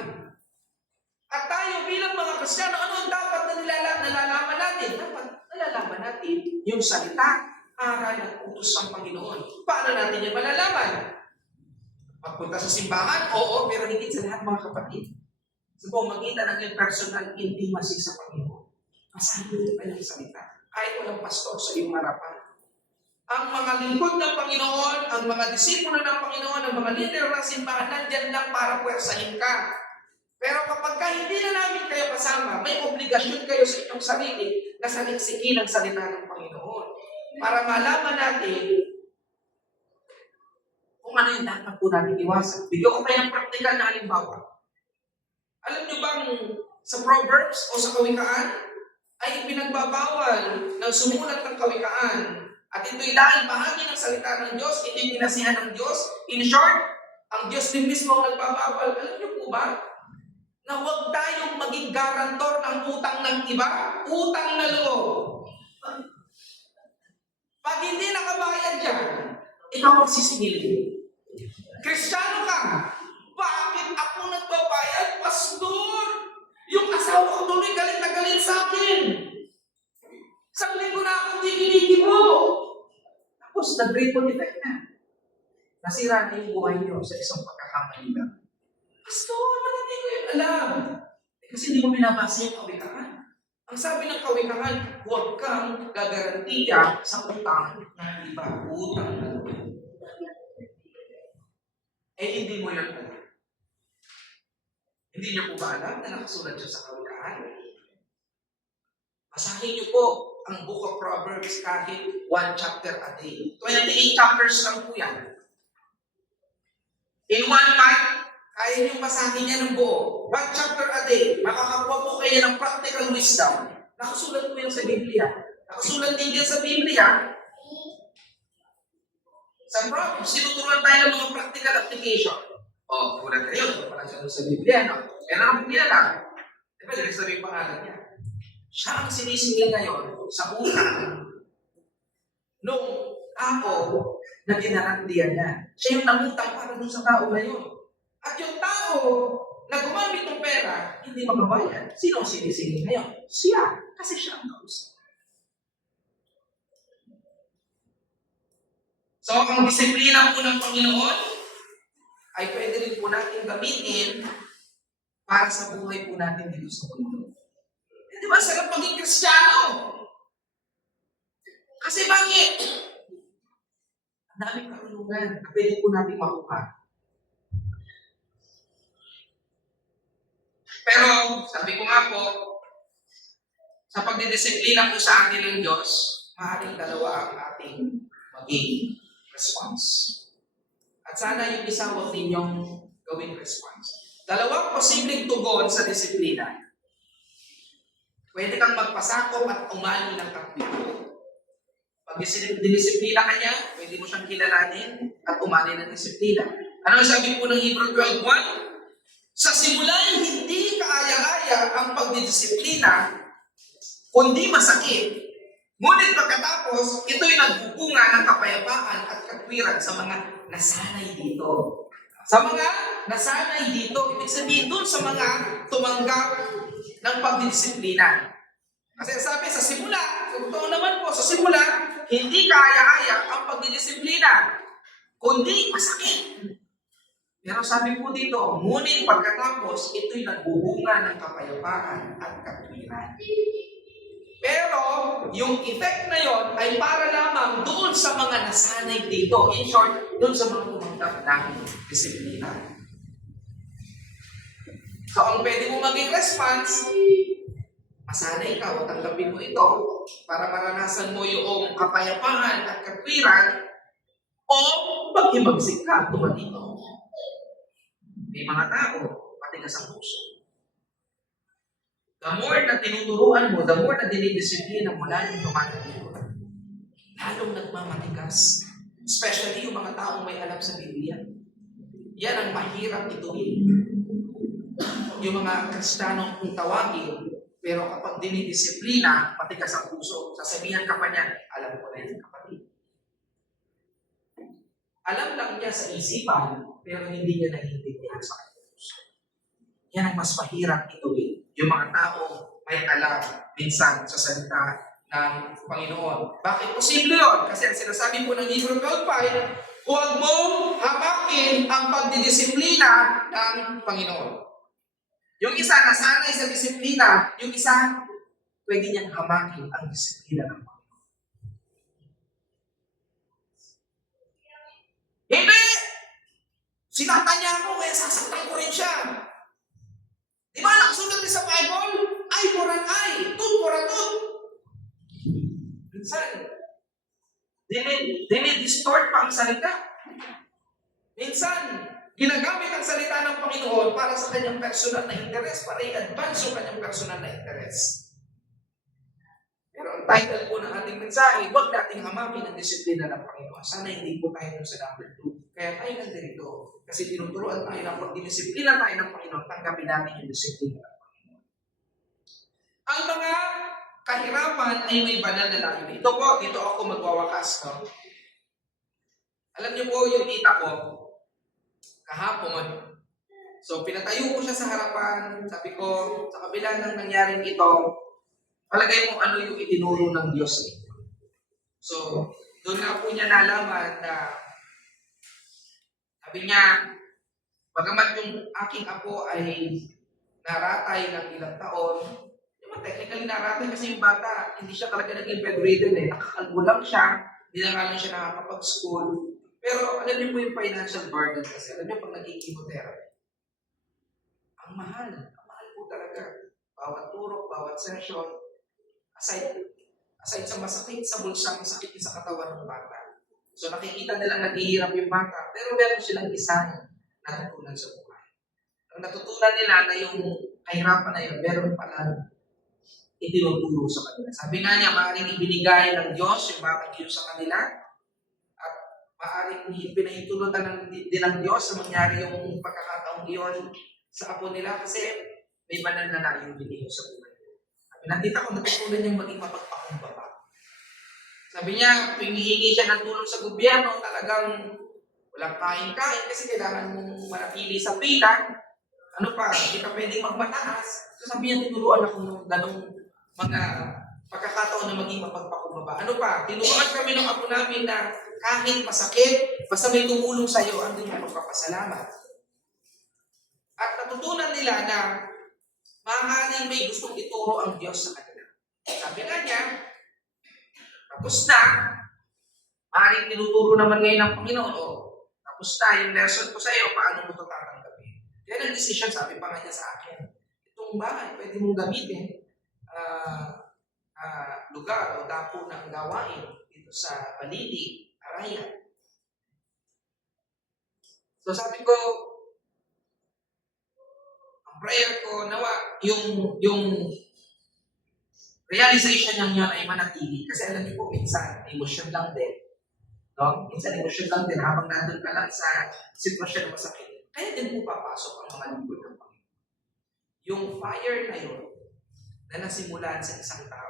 At tayo bilang mga Kristiyano, ano ang dapat na nalalaman natin? Dapat nalalaman natin yung salita, aral at utos ng Panginoon. Paano natin yung malalaman? Pagpunta sa simbahan? Oo, pero higit sa lahat mga kapatid. sa pamamagitan ng iyong personal intimacy sa Panginoon. Basahin mo yung kanyang salita. Kahit walang pastor sa iyong harapan. Ang mga lingkod ng Panginoon, ang mga disipulo ng Panginoon, ang mga leader ng simbahan, nandyan lang para puwersahin ka. Pero kapag hindi na namin kayo kasama, may obligasyon kayo sa inyong sarili na saliksikin ang salita ng Panginoon. Para malaman natin kung ano yung dapat po natin iwasan. Bigyan ko kayo ng praktikal na halimbawa. Alam niyo bang sa Proverbs o sa Kawikaan ay pinagbabawal ng sumulat ng Kawikaan at ito'y dahil bahagi ng salita ng Diyos, ito'y pinasihan ng Diyos. In short, ang Diyos din mismo ang nagbabawal. Alam niyo po ba na huwag tayong maging garantor ng utang ng iba? Utang na loob. Pag hindi nakabayad yan, ikaw magsisingil. Kristiyano ka, bakit ako nagbabayad, Pastor? Yung asawa ko tuloy galit na galit sa akin. Isang linggo na akong diniligi mo. Tapos nag-ripple effect na. Nasira na yung buhay niyo sa isang pagkakamali lang. Pastor, hindi ko yun alam. Kasi hindi mo binabasa yung Kawikaan. Ang sabi ng Kawikaan, huwag kang gagarantiya sa utang ng iba. Utang na loob. Hindi mo yun alam. Hindi niyo po ba alam na nakasulat siya sa Kawikaan? Basahin niyo po ang Book of Proverbs kahit 1 chapter a day. 28 chapters lang po yan. In 1 month, kaya niyong basahin niya ng buo. 1 chapter a day. Makakakuha po kayo ng practical wisdom. Nakasulat po yan sa Biblia. Nakasulat din yan sa Biblia. Sa Proverbs, sinuturuan tayo ng mga practical application. Ulat kayo. Ito pala siya sa Biblia. No? Pero ang Biblia lang. Diba, dili sabi yung pangalan niya. Siya ang sinisingil ngayon sa utang nung tao na ginarantiyan niya. Siya yung nangutang para dun sa tao na yun. At yung tao na gumamit ng pera, hindi makabayad. Sino ang sinisingil ngayon? Siya. Kasi siya ang kausap. So, ang disiplina po ng Panginoon ay pwede rin po natin gamitin para sa buhay po natin dito sa mundo. Di ba, sarap maging Kristiyano? Kasi bakit? Ang daming karunungan na pwede po natin makuha. Pero, sabi ko nga po, sa pagdidisiplina po sa atin ng Diyos, maaaring dalawa ang ating maging response. At sana yung isa huwag ninyong gawing response. Dalawang posibleng tugon sa disiplina. Pwede kang magpasakop at umali ng kapito. Pag dinisiplina ka niya, pwede mo siyang kilalanin at umali ng disiplina. Ano sabi po ng Hebrew 12:1? Sa simula, hindi kaaya-aya ang pagdidisiplina, kundi masakit. Ngunit pagkatapos, ito'y nagbubunga ng kapayapaan at katwiran sa mga nasanay dito. Sa mga nasanay dito, ibig sabihin doon sa mga tumanggap ng pagdidisiplina. Kasi sabi sa simula, totoo naman po, sa simula, hindi kaaya-aya ang pagdidisiplina, kundi masakit. Pero sabi po dito, ngunit pagkatapos, ito'y nagbubunga ng kapayapaan at katwiran. Pero, yung effect na yon ay para lamang doon sa mga nasanay dito. In short, doon sa mga tumanggap ng disiplina. So, ang pwede mo maging response, masanay ka o tanggapin mo ito para maranasan mo yung kapayapaan at katwiran o maghimagsik ka, tumatino. May mga tao, pati ka sa puso. The more na tinuturuan mo, the more na dinidisiplina mo, lalong tumatino. Lalong nagmamatigas. Especially yung mga taong may alam sa Biblia. Yan ang mahirap ituwin. Yung mga Kristiyanong kung tawagin, pero kapag dinidisiplina, matigas ang puso, sasabihan ka pa niya, alam ko na yun, kapatid. Alam lang niya sa isipan, pero hindi niya naiintindihan sa kanyang puso. Yan ang mas mahirap ituwin. Yung mga taong may alam minsan sa salita ng Panginoon. Bakit posible yun? Kasi ang sinasabi po ng Hebrew 12:5, huwag mong hapakin ang pagdidisiplina ng Panginoon. Yung isa nasanay sa disiplina, yung isa pwede niyang hamakin ang disiplina ng Panginoon. Hindi! Sinaktan niya ako, kaya sasaktan ko rin siya. Di ba nakasulat din sa Bible? Eye for an eye, tooth for a tooth. Minsan, dinidistort pa ang salita. Minsan, ginagamit ang salita ng Panginoon para sa kanyang personal na interes, para i-advance yung kanyang personal na interes. Pero ang title po ng ating mensahe, huwag nating hamakin ang disiplina ng Panginoon. Sana hindi po tayo sa number 2. Kaya tayo nandito. Kasi tinuturuan tayo na pag dinisiplina tayo ng Panginoon, tanggapin natin yung disiplina ng Panginoon. Ang mga kahirapan ay may banal na layunin. Dito ako magwawakas. No? Alam niyo po, yung tita ko, kahapon, so pinatayo ko siya sa harapan, sabi ko, sa kabila ng nangyaring ito, palagay mo ano yung itinuro ng Diyos sa inyo. So, doon nga po niya nalaman na, sabi niya, bagamat yung aking apo ay naratay ng ilang taon, technically naratay kasi yung bata, hindi siya talaga naging bedridden eh. Nakakalbo lang siya, hindi na nga lang siya nakakapag-school. Pero alam niyo po yung financial burden kasi. Alam niyo pag nag-chemotherapy, ang mahal po talaga. Bawat turok, bawat session, aside sa masakit sa bulsa, masakit sa katawan ng bata. So nakikita nilang naghihirap yung bata, pero meron silang isang natutunan sa buhay. Ang natutunan nila na yung kahirapan na yun, meron pala itinuturo sa kanila. Sabi nga niya, maaaring ibinigay ng Diyos yung bakit yun sa kanila, at maaaring pinahintulutan din ng Diyos na mangyari yung pagkakataong iyon sa apo nila kasi may banal na layunin niyo sa buhay. Sabi, nakita ko natutunan niyang maging mapagpakumbaba. Sabi niya, humihingi siya ng tulong sa gobyerno, talagang walang kain-kain kasi kailangan mong manatili sa pila. Ano pa, hindi ka pwedeng magmataas. So sabi niya, tinuruan ako ng ganong mga pagkakataon na maging mapagpakumbaba. Ano pa, tinuruan kami ng apo namin na kahit masakit, basta may tumulong sa iyo, andun yung magpapasalamat. At natutunan nila na maaaring may gustong ituro ang Diyos sa kanila. Sabi nga niya, tapos na, maaaring tinuturo naman ngayon ng Panginoon, tapos na yung lesson ko sa iyo, paano mo ito tatanggapin? Kaya ang decision, sabi pa nga niya sa akin, itong bahay, pwede mong gamitin lugar o dako ng gawain dito sa Balili, Arayan. So sabi ko, ang prayer ko, nawa, yung realization niya ay manatili. Kasi alam niyo po, minsan, emosyon lang din. No? Minsan, emosyon lang din habang nandun ka lang sa sitwasyon na masakit. Kaya din po papasok ang mga lingkod ng Panginoon. Yung fire na yun, na nasimulan sa isang tao,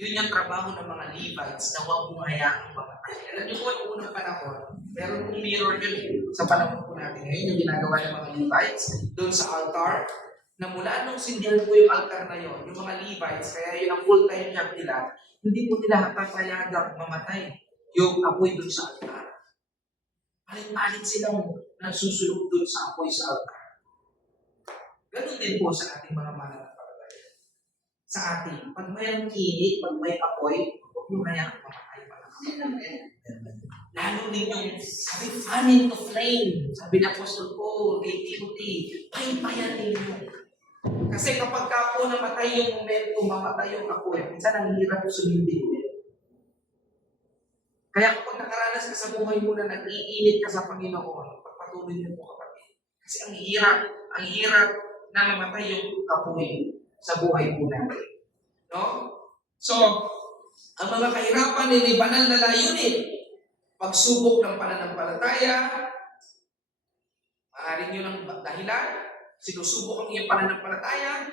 yun yung trabaho ng mga Levites na huwag mong hayaang mamatay. Alam niyo po, yung unang panahon, meron pong mirror yun sa panahon po natin. Ngayon yung ginagawa ng mga Levites doon sa altar, na mula nung sindihan po yung altar na yun, yung mga Levites, kaya yun ang full-time job nila, hindi po nila papayagang mamatay yung apoy doon sa altar. Palit-palit silang nagsusulog doon sa apoy sa altar. Ganun din po sa ating mga mananampalataya. Sa ating, pag may init, pag may apoy, huwag nyo kaya mamatay pa lang. Lalo din yung, sabi, fan into flame. Sabi na Apostol Paul, kay Timothy, paypayan ninyo. Kasi kapag ka po namatay yung momentum, mamatay yung apoy, minsan ang hirap sumindi ulit. Kaya kapag nakaranas ka sa buhay mo na nag-iinit ka sa Panginoon, pagpatuloy niyo po kapatid. Kasi ang hirap na mamatay yung apoy sa buhay po natin. No? So, ang mga kahirapan ay may banal na layunin. Pagsubok ng pananampalataya, maaaring yun ang dahilan, sinusubok ang iyong pananampalataya,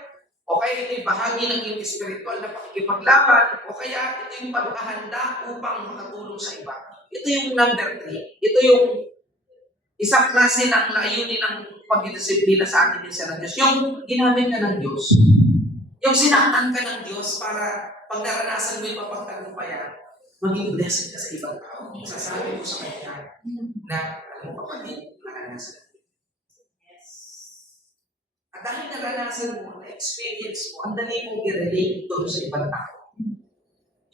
o kaya ito'y bahagi ng iyong spiritual na pakikipaglaban, o kaya ito yung paghahanda upang makatulong sa iba. Ito yung number 3. Ito yung isang klase ng layunin ng pagdidisiplina sa ating minsan ng Diyos. Yung ginamit ka ng Diyos. Yung sinaktan ka ng Diyos para pag naranasan mo yung mapagtagumpayan, maging blessed ka sa ibang tao. Masasabi mo sa kanya na, alam mo kapatid, naranasan. At dahil naranasan mo, na-experience mo, ang dali mong i-relate doon sa ibang tao.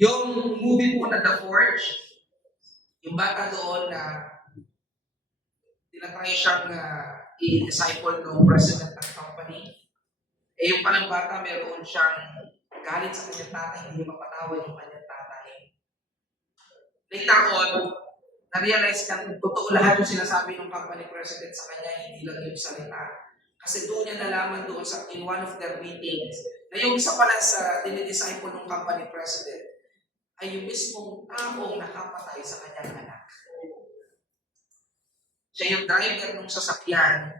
Yung movie po na The Forge, yung bata doon na tinatry siyang i-disciple ng president ng company, yung palang bata, meron siyang galit sa kanyang tatay, hindi mapatawad yung kanyang tatay. Later on, na-realize ka, totoo lahat yung sinasabi ng company president sa kanya, hindi lang yung salita. Kasi doon niya nalaman doon in one of their meetings, na yung isa pala sa dinidisciple ng company president, ay yung mismong taong nakapatay sa kanyang anak. Siya yung driver ng sasakyan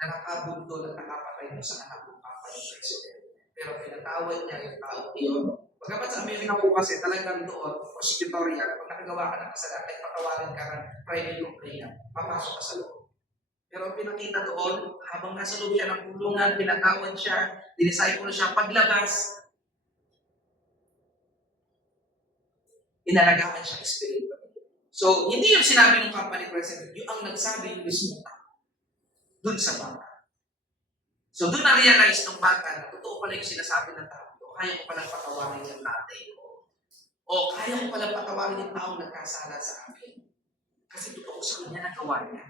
na nakabundol at nakapatay mo sa anak ng company president. Pero pinatawad niya yung tao yun. Pagkapat sa Amerika po kasi talagang doon, prosecutorial, pag nakagawa ka ng kasalanan, ay patawarin ka ng private complaint, papasok ka sa loob. Pero ang pinakita doon, habang nasa loob siya ng kulungan, pinatawad siya, dinisciple siya, paglabas, inalagaan siya spiritual. So, hindi yung sinabi ng company president, yung ang nagsabi yung mismo tao. Doon sa bata. So, doon na-realize ng bata na totoo pala yung sinasabi ng tao. Kaya ko palang patawarin yung tatay ko. O kaya ko palang patawarin yung taong nagkasala sa akin. Kasi totoo sa kanya nagawa niya.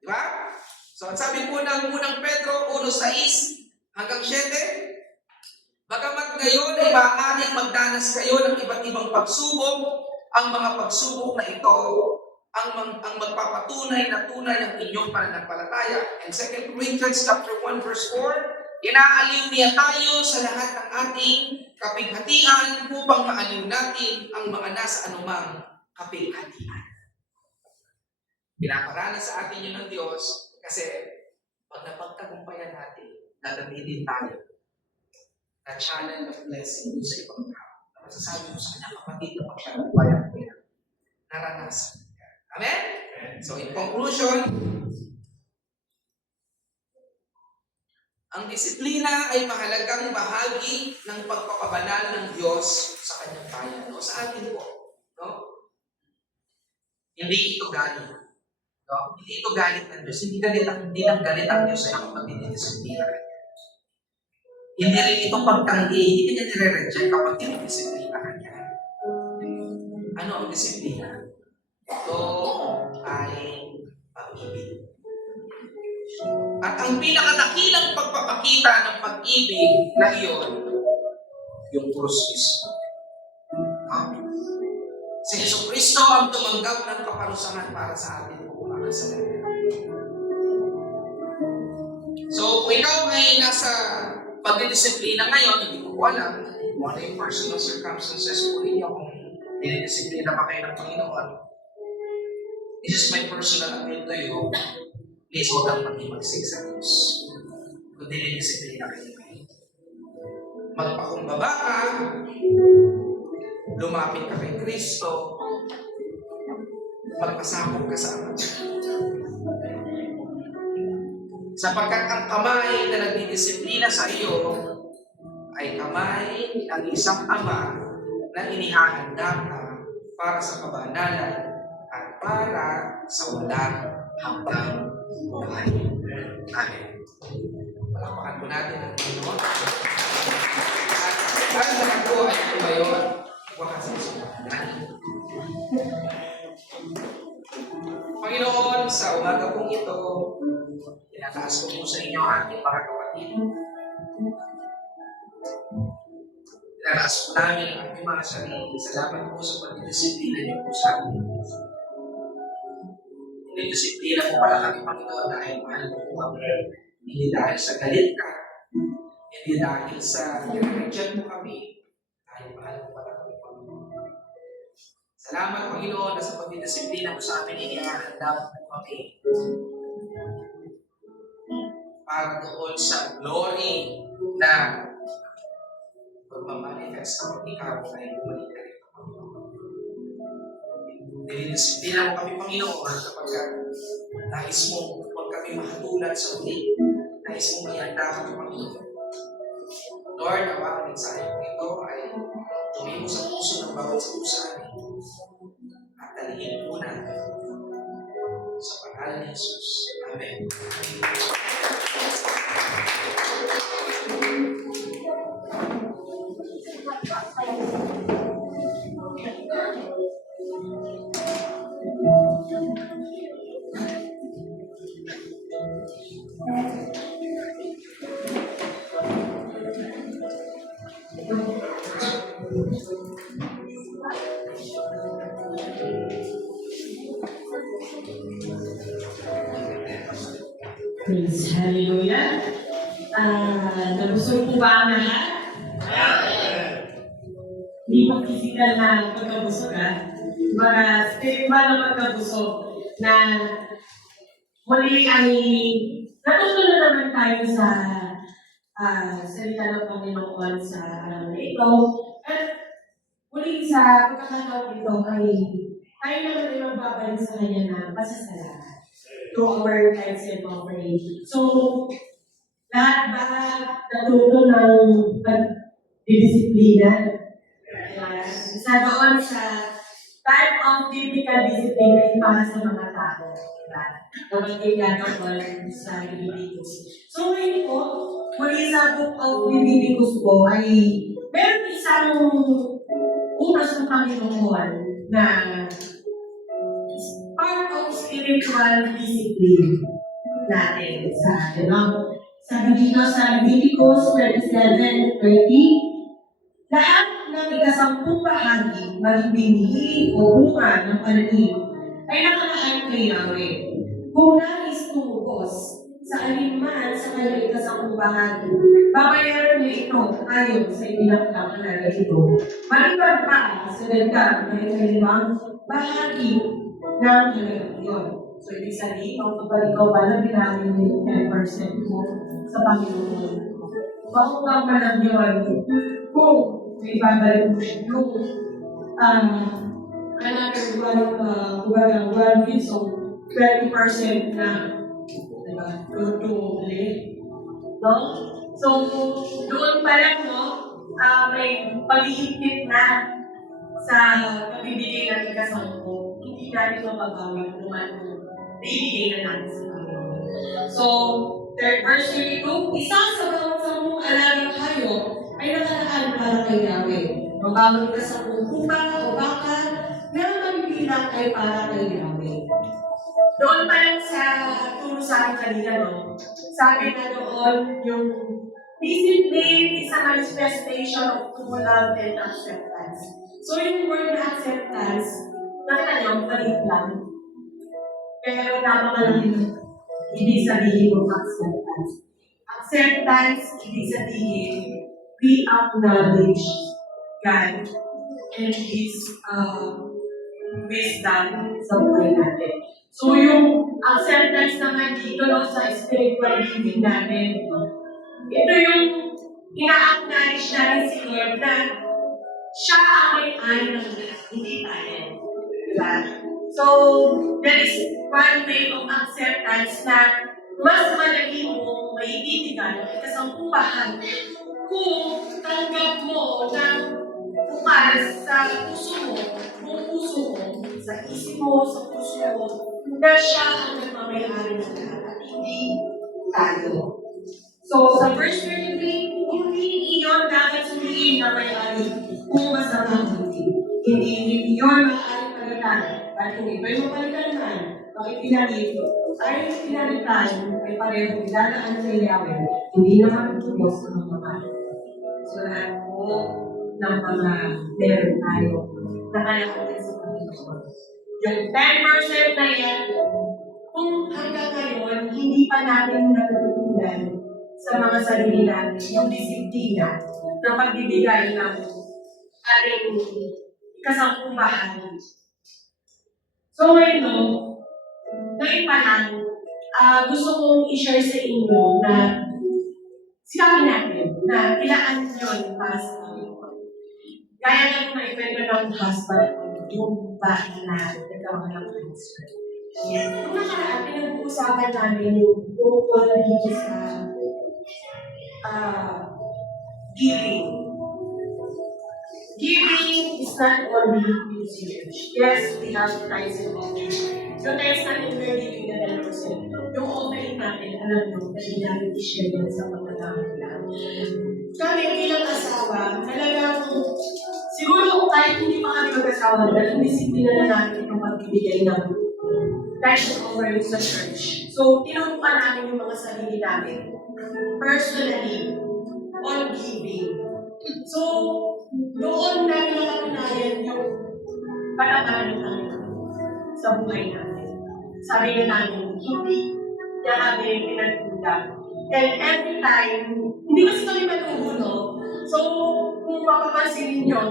Di ba? So, ang sabi po ng unang Pedro 1:6 hanggang 7, bagamat ngayon ay maaaring magdanas kayo ng iba't ibang pagsubok, ang mga pagsubok na ito ang magpapatunay na tunay ang inyong pananampalataya. And 2 Corinthians 1:4, inaaliw niya tayo sa lahat ng ating kapighatian upang maaliw natin ang mga nasa anumang kapighatian. Pinaparanas sa atin yun ng Diyos kasi pag napagtagumpayan natin, gagamitin tayo na channel of blessing sa ibang tao. Masasabi mo sa kanya, kapatid na pagtagumpayan ko yan. Naranasan. Amen? So in conclusion, ang disiplina ay mahalagang bahagi ng pagpapabanal ng Diyos sa kanyang bayan. O sa atin po. No? Hindi ito galit. No? Hindi ito galit ng Diyos. Hindi lang galit ang Diyos sa kapag dinidisiplina ka niya. Hindi rin ito pagtanggi. Hindi ka niya nire-reject kapag dinidisiplina ka niya. Ano ang disiplina? Ito ay pag-ibig. At ang pinakadakilang pagpapakita ng pag-ibig na iyon, yung krus mismo. Si Jesucristo ang tumanggap ng kaparusahan para sa atin kung mga kasalanan. So, kung ikaw ay nasa pagdidisiplina ngayon, hindi ko alam kung ano yung personal circumstances po ninyo kung dinidisiplina pa kayo ng Panginoon. This is my personal appeal to you. Please, huwag kang mag-imagsig sa Diyos. Kung dinidisiplina kayo. Magpakumbaba ka, lumapit ka kay Kristo, magpasakop ka sa Ama. Sapagkat ang kamay na nagdidisiplina sa iyo ay kamay ng isang Ama na inihahanda ka para sa kabanalan at para sa walang hanggang buhay. Amen. Palakpakan po natin ang Panginoon. At ang lahat po ay tumayo at wakasin sa Panginoon, sa umaga pong ito, tinataas ko po sa inyo ating mga kapatid. Tinataas po namin ang ating mga sarili. Salamat po sa pagdidisiplina niyo po sa amin. Disiplina mo pala kami, Panginoon, dahil mahal mo po kami. Hindi dahil sa galit ka, hindi dahil sa reject mo kami, dahil mahal mo pala kami, Panginoon. Salamat, Panginoon, na sa pagdidisiplina mo sa amin, inihahanda mo kami para doon sa glory na pagmamanifest kapag ikaw ay bumalik ka rin, Panginoon. Dinidisiplina mo kami, Panginoon, kapag nais mo huwag kami mahatulan sa uli. Nais mo mayanda kami, Panginoon. Lord, ang mga mensahe ko ito ay tumimo sa puso ng bawat sa amin at talihin po natin sa pangalan ni Jesus. Amen. Praise Hallelujah. Nabusog po ba ang lahat? Hindi pa physical na pagkabusog mga spiritual na pagkabusog na muli ay natuto na naman tayo sa salita ng Panginoon sa araw na ito. At muli sa pagkakataon ito ay tayo naman ay magbabalik sa Kanya na pasasalamat through our tithes and offering. So, lahat ba natuto ng pag-disiplina? Isa doon sa type of biblical discipline ay para sa mga tao. Diba? Kapag kailangan sa Leviticus. So, ngayon po, muli sa book of Leviticus po ay meron isang unas ng Panginoon na part of spiritual discipline natin sa atin. Sabi dito sa Leviticus 27:30, lahat ng ikasampung bahagi, maging binhi o bunga ng pananim, ay nakalaan kay Yahweh. Kung nais tumubos sa alinman sa kanyang ikasampung bahagi, babayaran niya ito ayon sa ipinakakalaga ito. Maliban pa sa dagdag na ikalimang bahagi ng halagang iyon. So, ibig sabihin, kapag ikaw pala bilangin mo yung 10% mo sa Panginoon, makuha ka lang yun kung may babalik mo yung another one fifth, so 20% na, diba, tutuloy. No? So, doon pa lang, no, may pag-iipit na sa pagbibigay ng ikasampo, hindi natin mababawi naman ibigay na natin sa Panginoon. So, third verse 22, isa sa bawat sampung alagang hayop ay nakalaan para kay Yahweh. Mabawang ikasampung kupa o baka na mabibilang ay para kay Yahweh. Doon pa lang sa turo sa akin kanina, no? Sabi na doon, yung discipline is a manifestation of true love and acceptance. So yung word na acceptance, nakita niyo, palit lang. Pero napakalaki ng ibig sabihin ng acceptance. Acceptance, ibig sabihin, we acknowledge God and His wisdom sa buhay natin. So yung acceptance naman dito no, sa spiritual living natin, ito yung ina-acknowledge natin si Lord na siya ang may-ari ng lahat, hindi tayo. Diba? So, there is one way of acceptance na mas madali mo maibibigay ang ikasampung bahagi kung tanggap mo ng bukas sa puso mo, sa isip mo, sa puso mo, na siya ang nagmamayari ng lahat at hindi tayo. So, sa verse 23, hindi iyon dapat suriin na may-ari kung masama hindi. Hindi iyon maaaring palitan. At kung ito'y mapalitan naman, bakit pinalit? Ay pinalitan ay pareho ilalaan sa Yahweh. Hindi naman tubos ng mga. So, lahat po ng mga meron tayo na kaya natin sa Panginoon. Yung 10% na yan, kung hanggang ngayon, hindi pa natin natutunan sa mga sarili natin, yung disiplina na pagbibigay ng ating ikasampung bahagi. So ngayon pa lang, gusto kong i-share sa inyo na sinabi natin na ilaan yun para sa Panginoon. Gaya ng maikwento ng husband yung bahay na nagkaroon ng cancer. Nung nakaraan, pinag-uusapan namin yung tungkol dito sa giving. Giving is not only usage. Yes, we have tithes and offerings. Yung tithes natin, we're giving the 10%. Yung natin, alam nyo, kasi natin i-share yan sa mga tao. Kami bilang asawa, talagang siguro kahit hindi pa kami mag-asawa, talagang disiplina na natin yung pagbibigay ng life offering sa church. So, tinutukan namin yung mga sarili namin personally on giving. So, doon namin nakatunayan yung panamaan ng Panginoon sa buhay natin. Sabi nga namin, hindi niya kami pinagkulang. And every time, hindi kasi kami matugulo. So, kung mapapansin ninyo,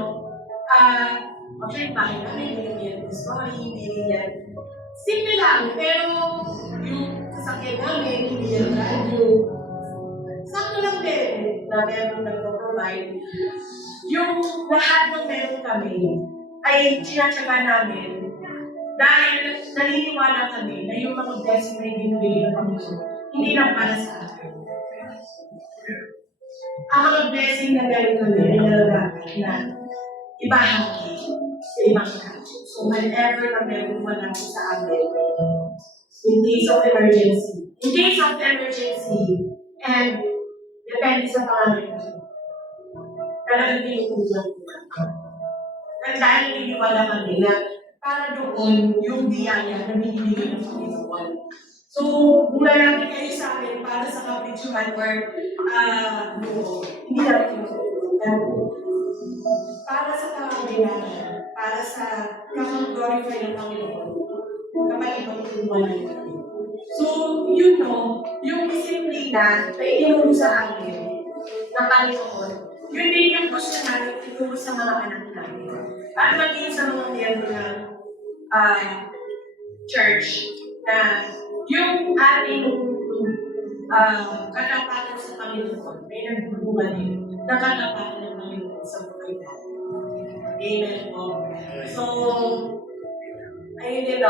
actually, bakit namin binigyan ng story, binigyan. Simple lang, pero yung sasakyan namin, hindi yan radyo. Sakto lang din na meron nagpo-provide. Yung lahat ng meron kami ay tinatsaga namin dahil naniniwala kami na yung mga blessing na ibinibigay ng Panginoon, hindi lang para sa akin. Ang mga blessing na meron kami ay nalalaman na ibahagi sa ibang tao. So whenever na meron wala sa amin, in case of emergency, and depende sa pangangailangan, talagang tinutulungan ko. At dahil naniniwala kami na para doon yung biyaya na binibigay ng Panginoon. So, kung lalapit kayo sa amin para sa kapitsuhan or hindi namin tinutulungan. Para sa pangangailangan, para sa kakang-glorify ng Panginoon, kapag ibang tulungan natin. So, you know, yung disiplina na itinuro sa amin ng Panginoon, yun din yung gusto namin ituro sa mga anak namin. At maging sa mga miyembro ng church na yung ating katapatan sa Panginoon ay nagbubunga din ng katapatan ng Panginoon sa buhay natin. Amen po. So, ayun din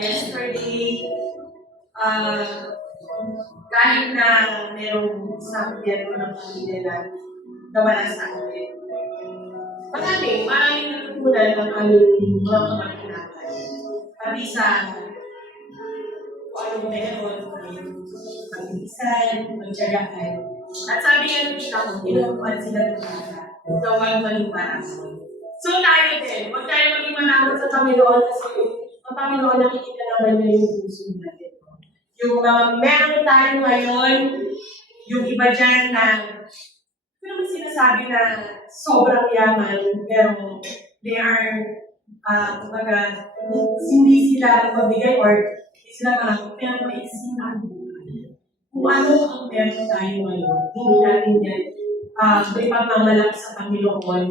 yesterday, kahit na merong isang miyembro ng pamilya na nawala sa akin, maraming natutunan ng aming mga kamag-anak. Pati sa kung anong meron, pag-ibisan, pag-tsagaan. At sabi nga ng kita ko, inuupan sila ng bata, na huwag maging parasol. So tayo din, huwag tayo maging manakot sa Panginoon kasi ang Panginoon nakikita naman na yung puso natin. Yung mga meron tayo ngayon, yung iba dyan na hindi naman sinasabi na sobrang yaman, pero they are, kumbaga, hindi sila magbigay or hindi sila parang, pero maisipan. Kung ano ang meron tayo ngayon, hindi natin yan may pagmamalaki sa Panginoon.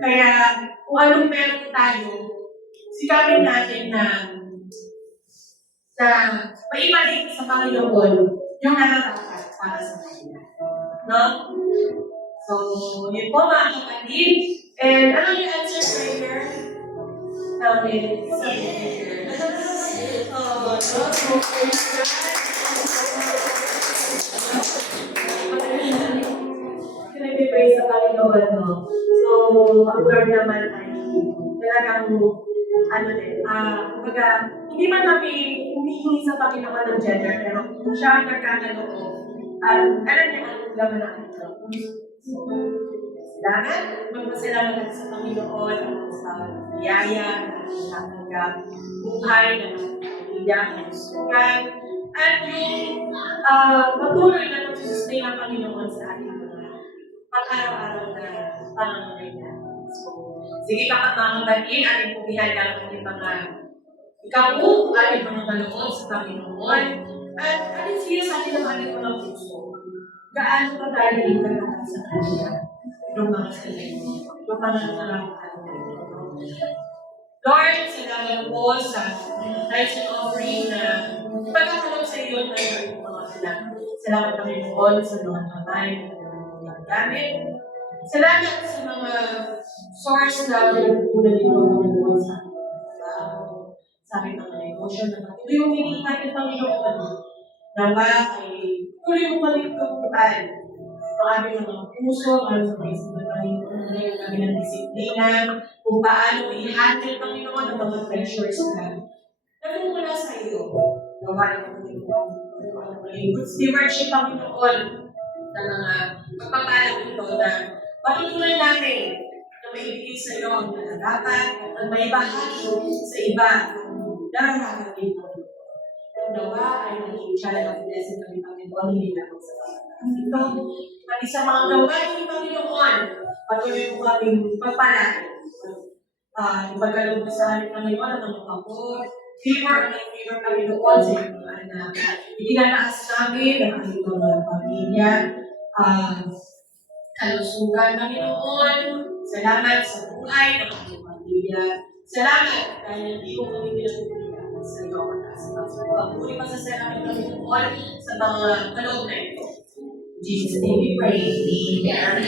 Kaya, kung anong meron tayo, sikapin natin na maibalik sa Panginoon yung nararapat para sa kanila. No? So, yun po mga kapatid. And ano yung answer prayer? Namin sa prayer. No? So, praise God. Pinag-pray sa Panginoon, no? So, ang Lord naman ay talagang kumbaga, hindi man kami humihingi sa Panginoon ng gender, pero siya ang nagkakaloob. Alam niya ang laman ng ito. So, salamat. Magpasalamat natin sa Panginoon sa biyaya, na natanggap, buhay, na pamilya, kalusugan, at yung patuloy na pagsusustain ng Panginoon sa ating mga pag-araw-araw na pangangailangan. So, sige kapag mga kapatid, ating pumihan ng ating mga ikaw, ating mga kaloob sa Panginoon, at ating siya sa ating ng ating mga puso. Gaano pa tayo ikalakad sa kanila yung mga salay, yung mga nararamdaman ko. Lord, salamat po sa tithes and offering na pagkakalog sa iyo na yung mga anak. Salamat Panginoon sa mga kamay na gamit. Salamat sa mga source na pinagpunan nito Panginoon sa aking mga negosyo na patuloy yung hinihingan ng Panginoon. Nawa ay tuloy yung paligtukuan ang aming mga puso, ang mga isip ng Panginoon, ang aming disiplina, kung paano i-handle Panginoon ang mga pressures na nagmumula sa iyo. gawa ng Panginoon. Good stewardship, Panginoon, na mga pagpapalang ito na patutunan natin na maibigay sa iyo ang dapat at may bahagi sa iba ang nararating mo. Ang gawa ay maging channel of blessing kami, Panginoon, hindi lamang sa pangalaman. Ito, pati sa mga gawain ni Panginoon, patuloy mo kaming pagpalain. Ipagkaloob mo sa amin, Panginoon, ang mga pagod, favor kami doon sa iyong mga anak. Itinataas namin ang aming mga pamilya, kalusugan, Panginoon. Salamat sa buhay ng aming pamilya. Salamat dahil hindi mo kami pinagpupulitan sa iyo ang mataas. Pagpuri pa sa salamat, Panginoon, sa mga kaloob na ito. In Jesus' name we pray. Amen.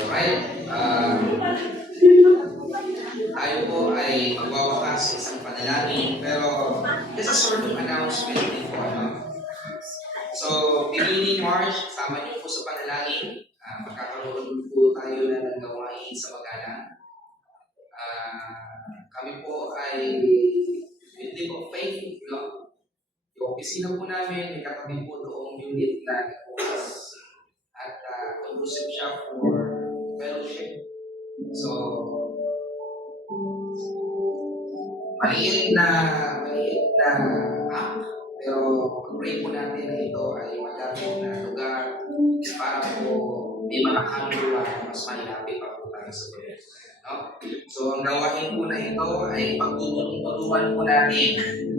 Alright, tayo po ay magwawakas sa isang panalangin, pero just a sort of announcement din po, ano? So, beginning March, sama niyo po sa panalangin. Magkakaroon po tayo na ng gawain sa Magalang. Kami po ay with Leap of Faith, no? Yung opisina po namin, may katabi po doong unit na nagpukas at conducive siya for fellowship. So, maliit na pero pag-pray po natin na ito ay magamit na lugar para po may makakaluluwa na mas malapit pa po tayo sa Diyos. No? So, ang gawain po na ito ay pagtutulungan po natin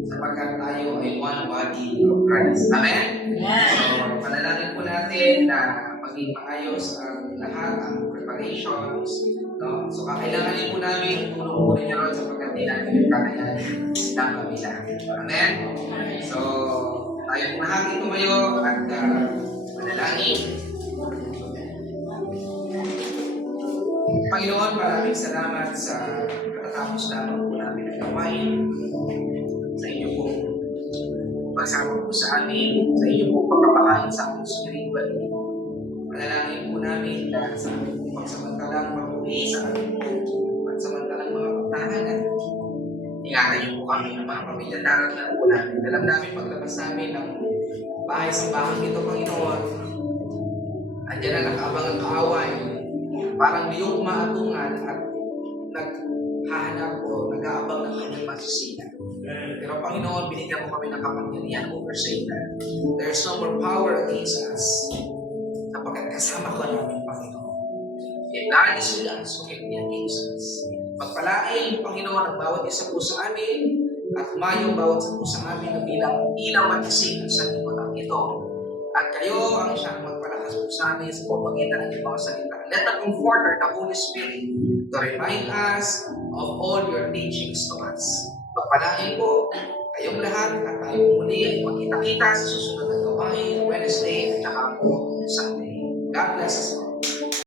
sapagkat tayo ay one body of Christ. Amen? So, panalangin po natin na maging maayos ang lahat, ang preparations. No? So, kakailanganin po namin ang tulong po ninyo ron sapagkat di natin yung kakayanin ng kabila. Amen? So, tayo po lahat tumayo at panalangin. Panginoon, maraming salamat sa katatapos lamang po namin ang gawain. Sa inyo pong pagsama po sa amin, sa inyo pong pagpapakain sa aming spiritually. Panalangin po namin na sa aming pong pagsamantalang pag-uwi, sa aming pong pagsamantalang mga pagtahanan. Ingatan niyo po kami ng mga pamilya darat na po namin. Alam namin paglabas namin ng bahay sa bahay nito, Panginoon. Andiyan na nakaabang ang kaaway. Parang di yung umaatungan at naghahanap o nag-aabang ng kanyang masisina. Pero Panginoon, binigyan mo kami ng kapangyarihan over Satan. There's no more power against us. Kapag kasama ko namin, Panginoon. If God is with us, who can be against us? Pagpalain, Panginoon, ang bawat isa po sa amin at humayong bawat isa po sa amin na bilang ilaw at ising sa lipunan ito. At kayo ang siyang magpalakas po sa amin sa pamamagitan ng mga salita. Let the Comforter, the Holy Spirit, to remind us of all your teachings to us. Pagpalain po kayong lahat at tayo muli ay magkita-kita sa susunod na gawain, Wednesday at saka po Sunday. God bless us all.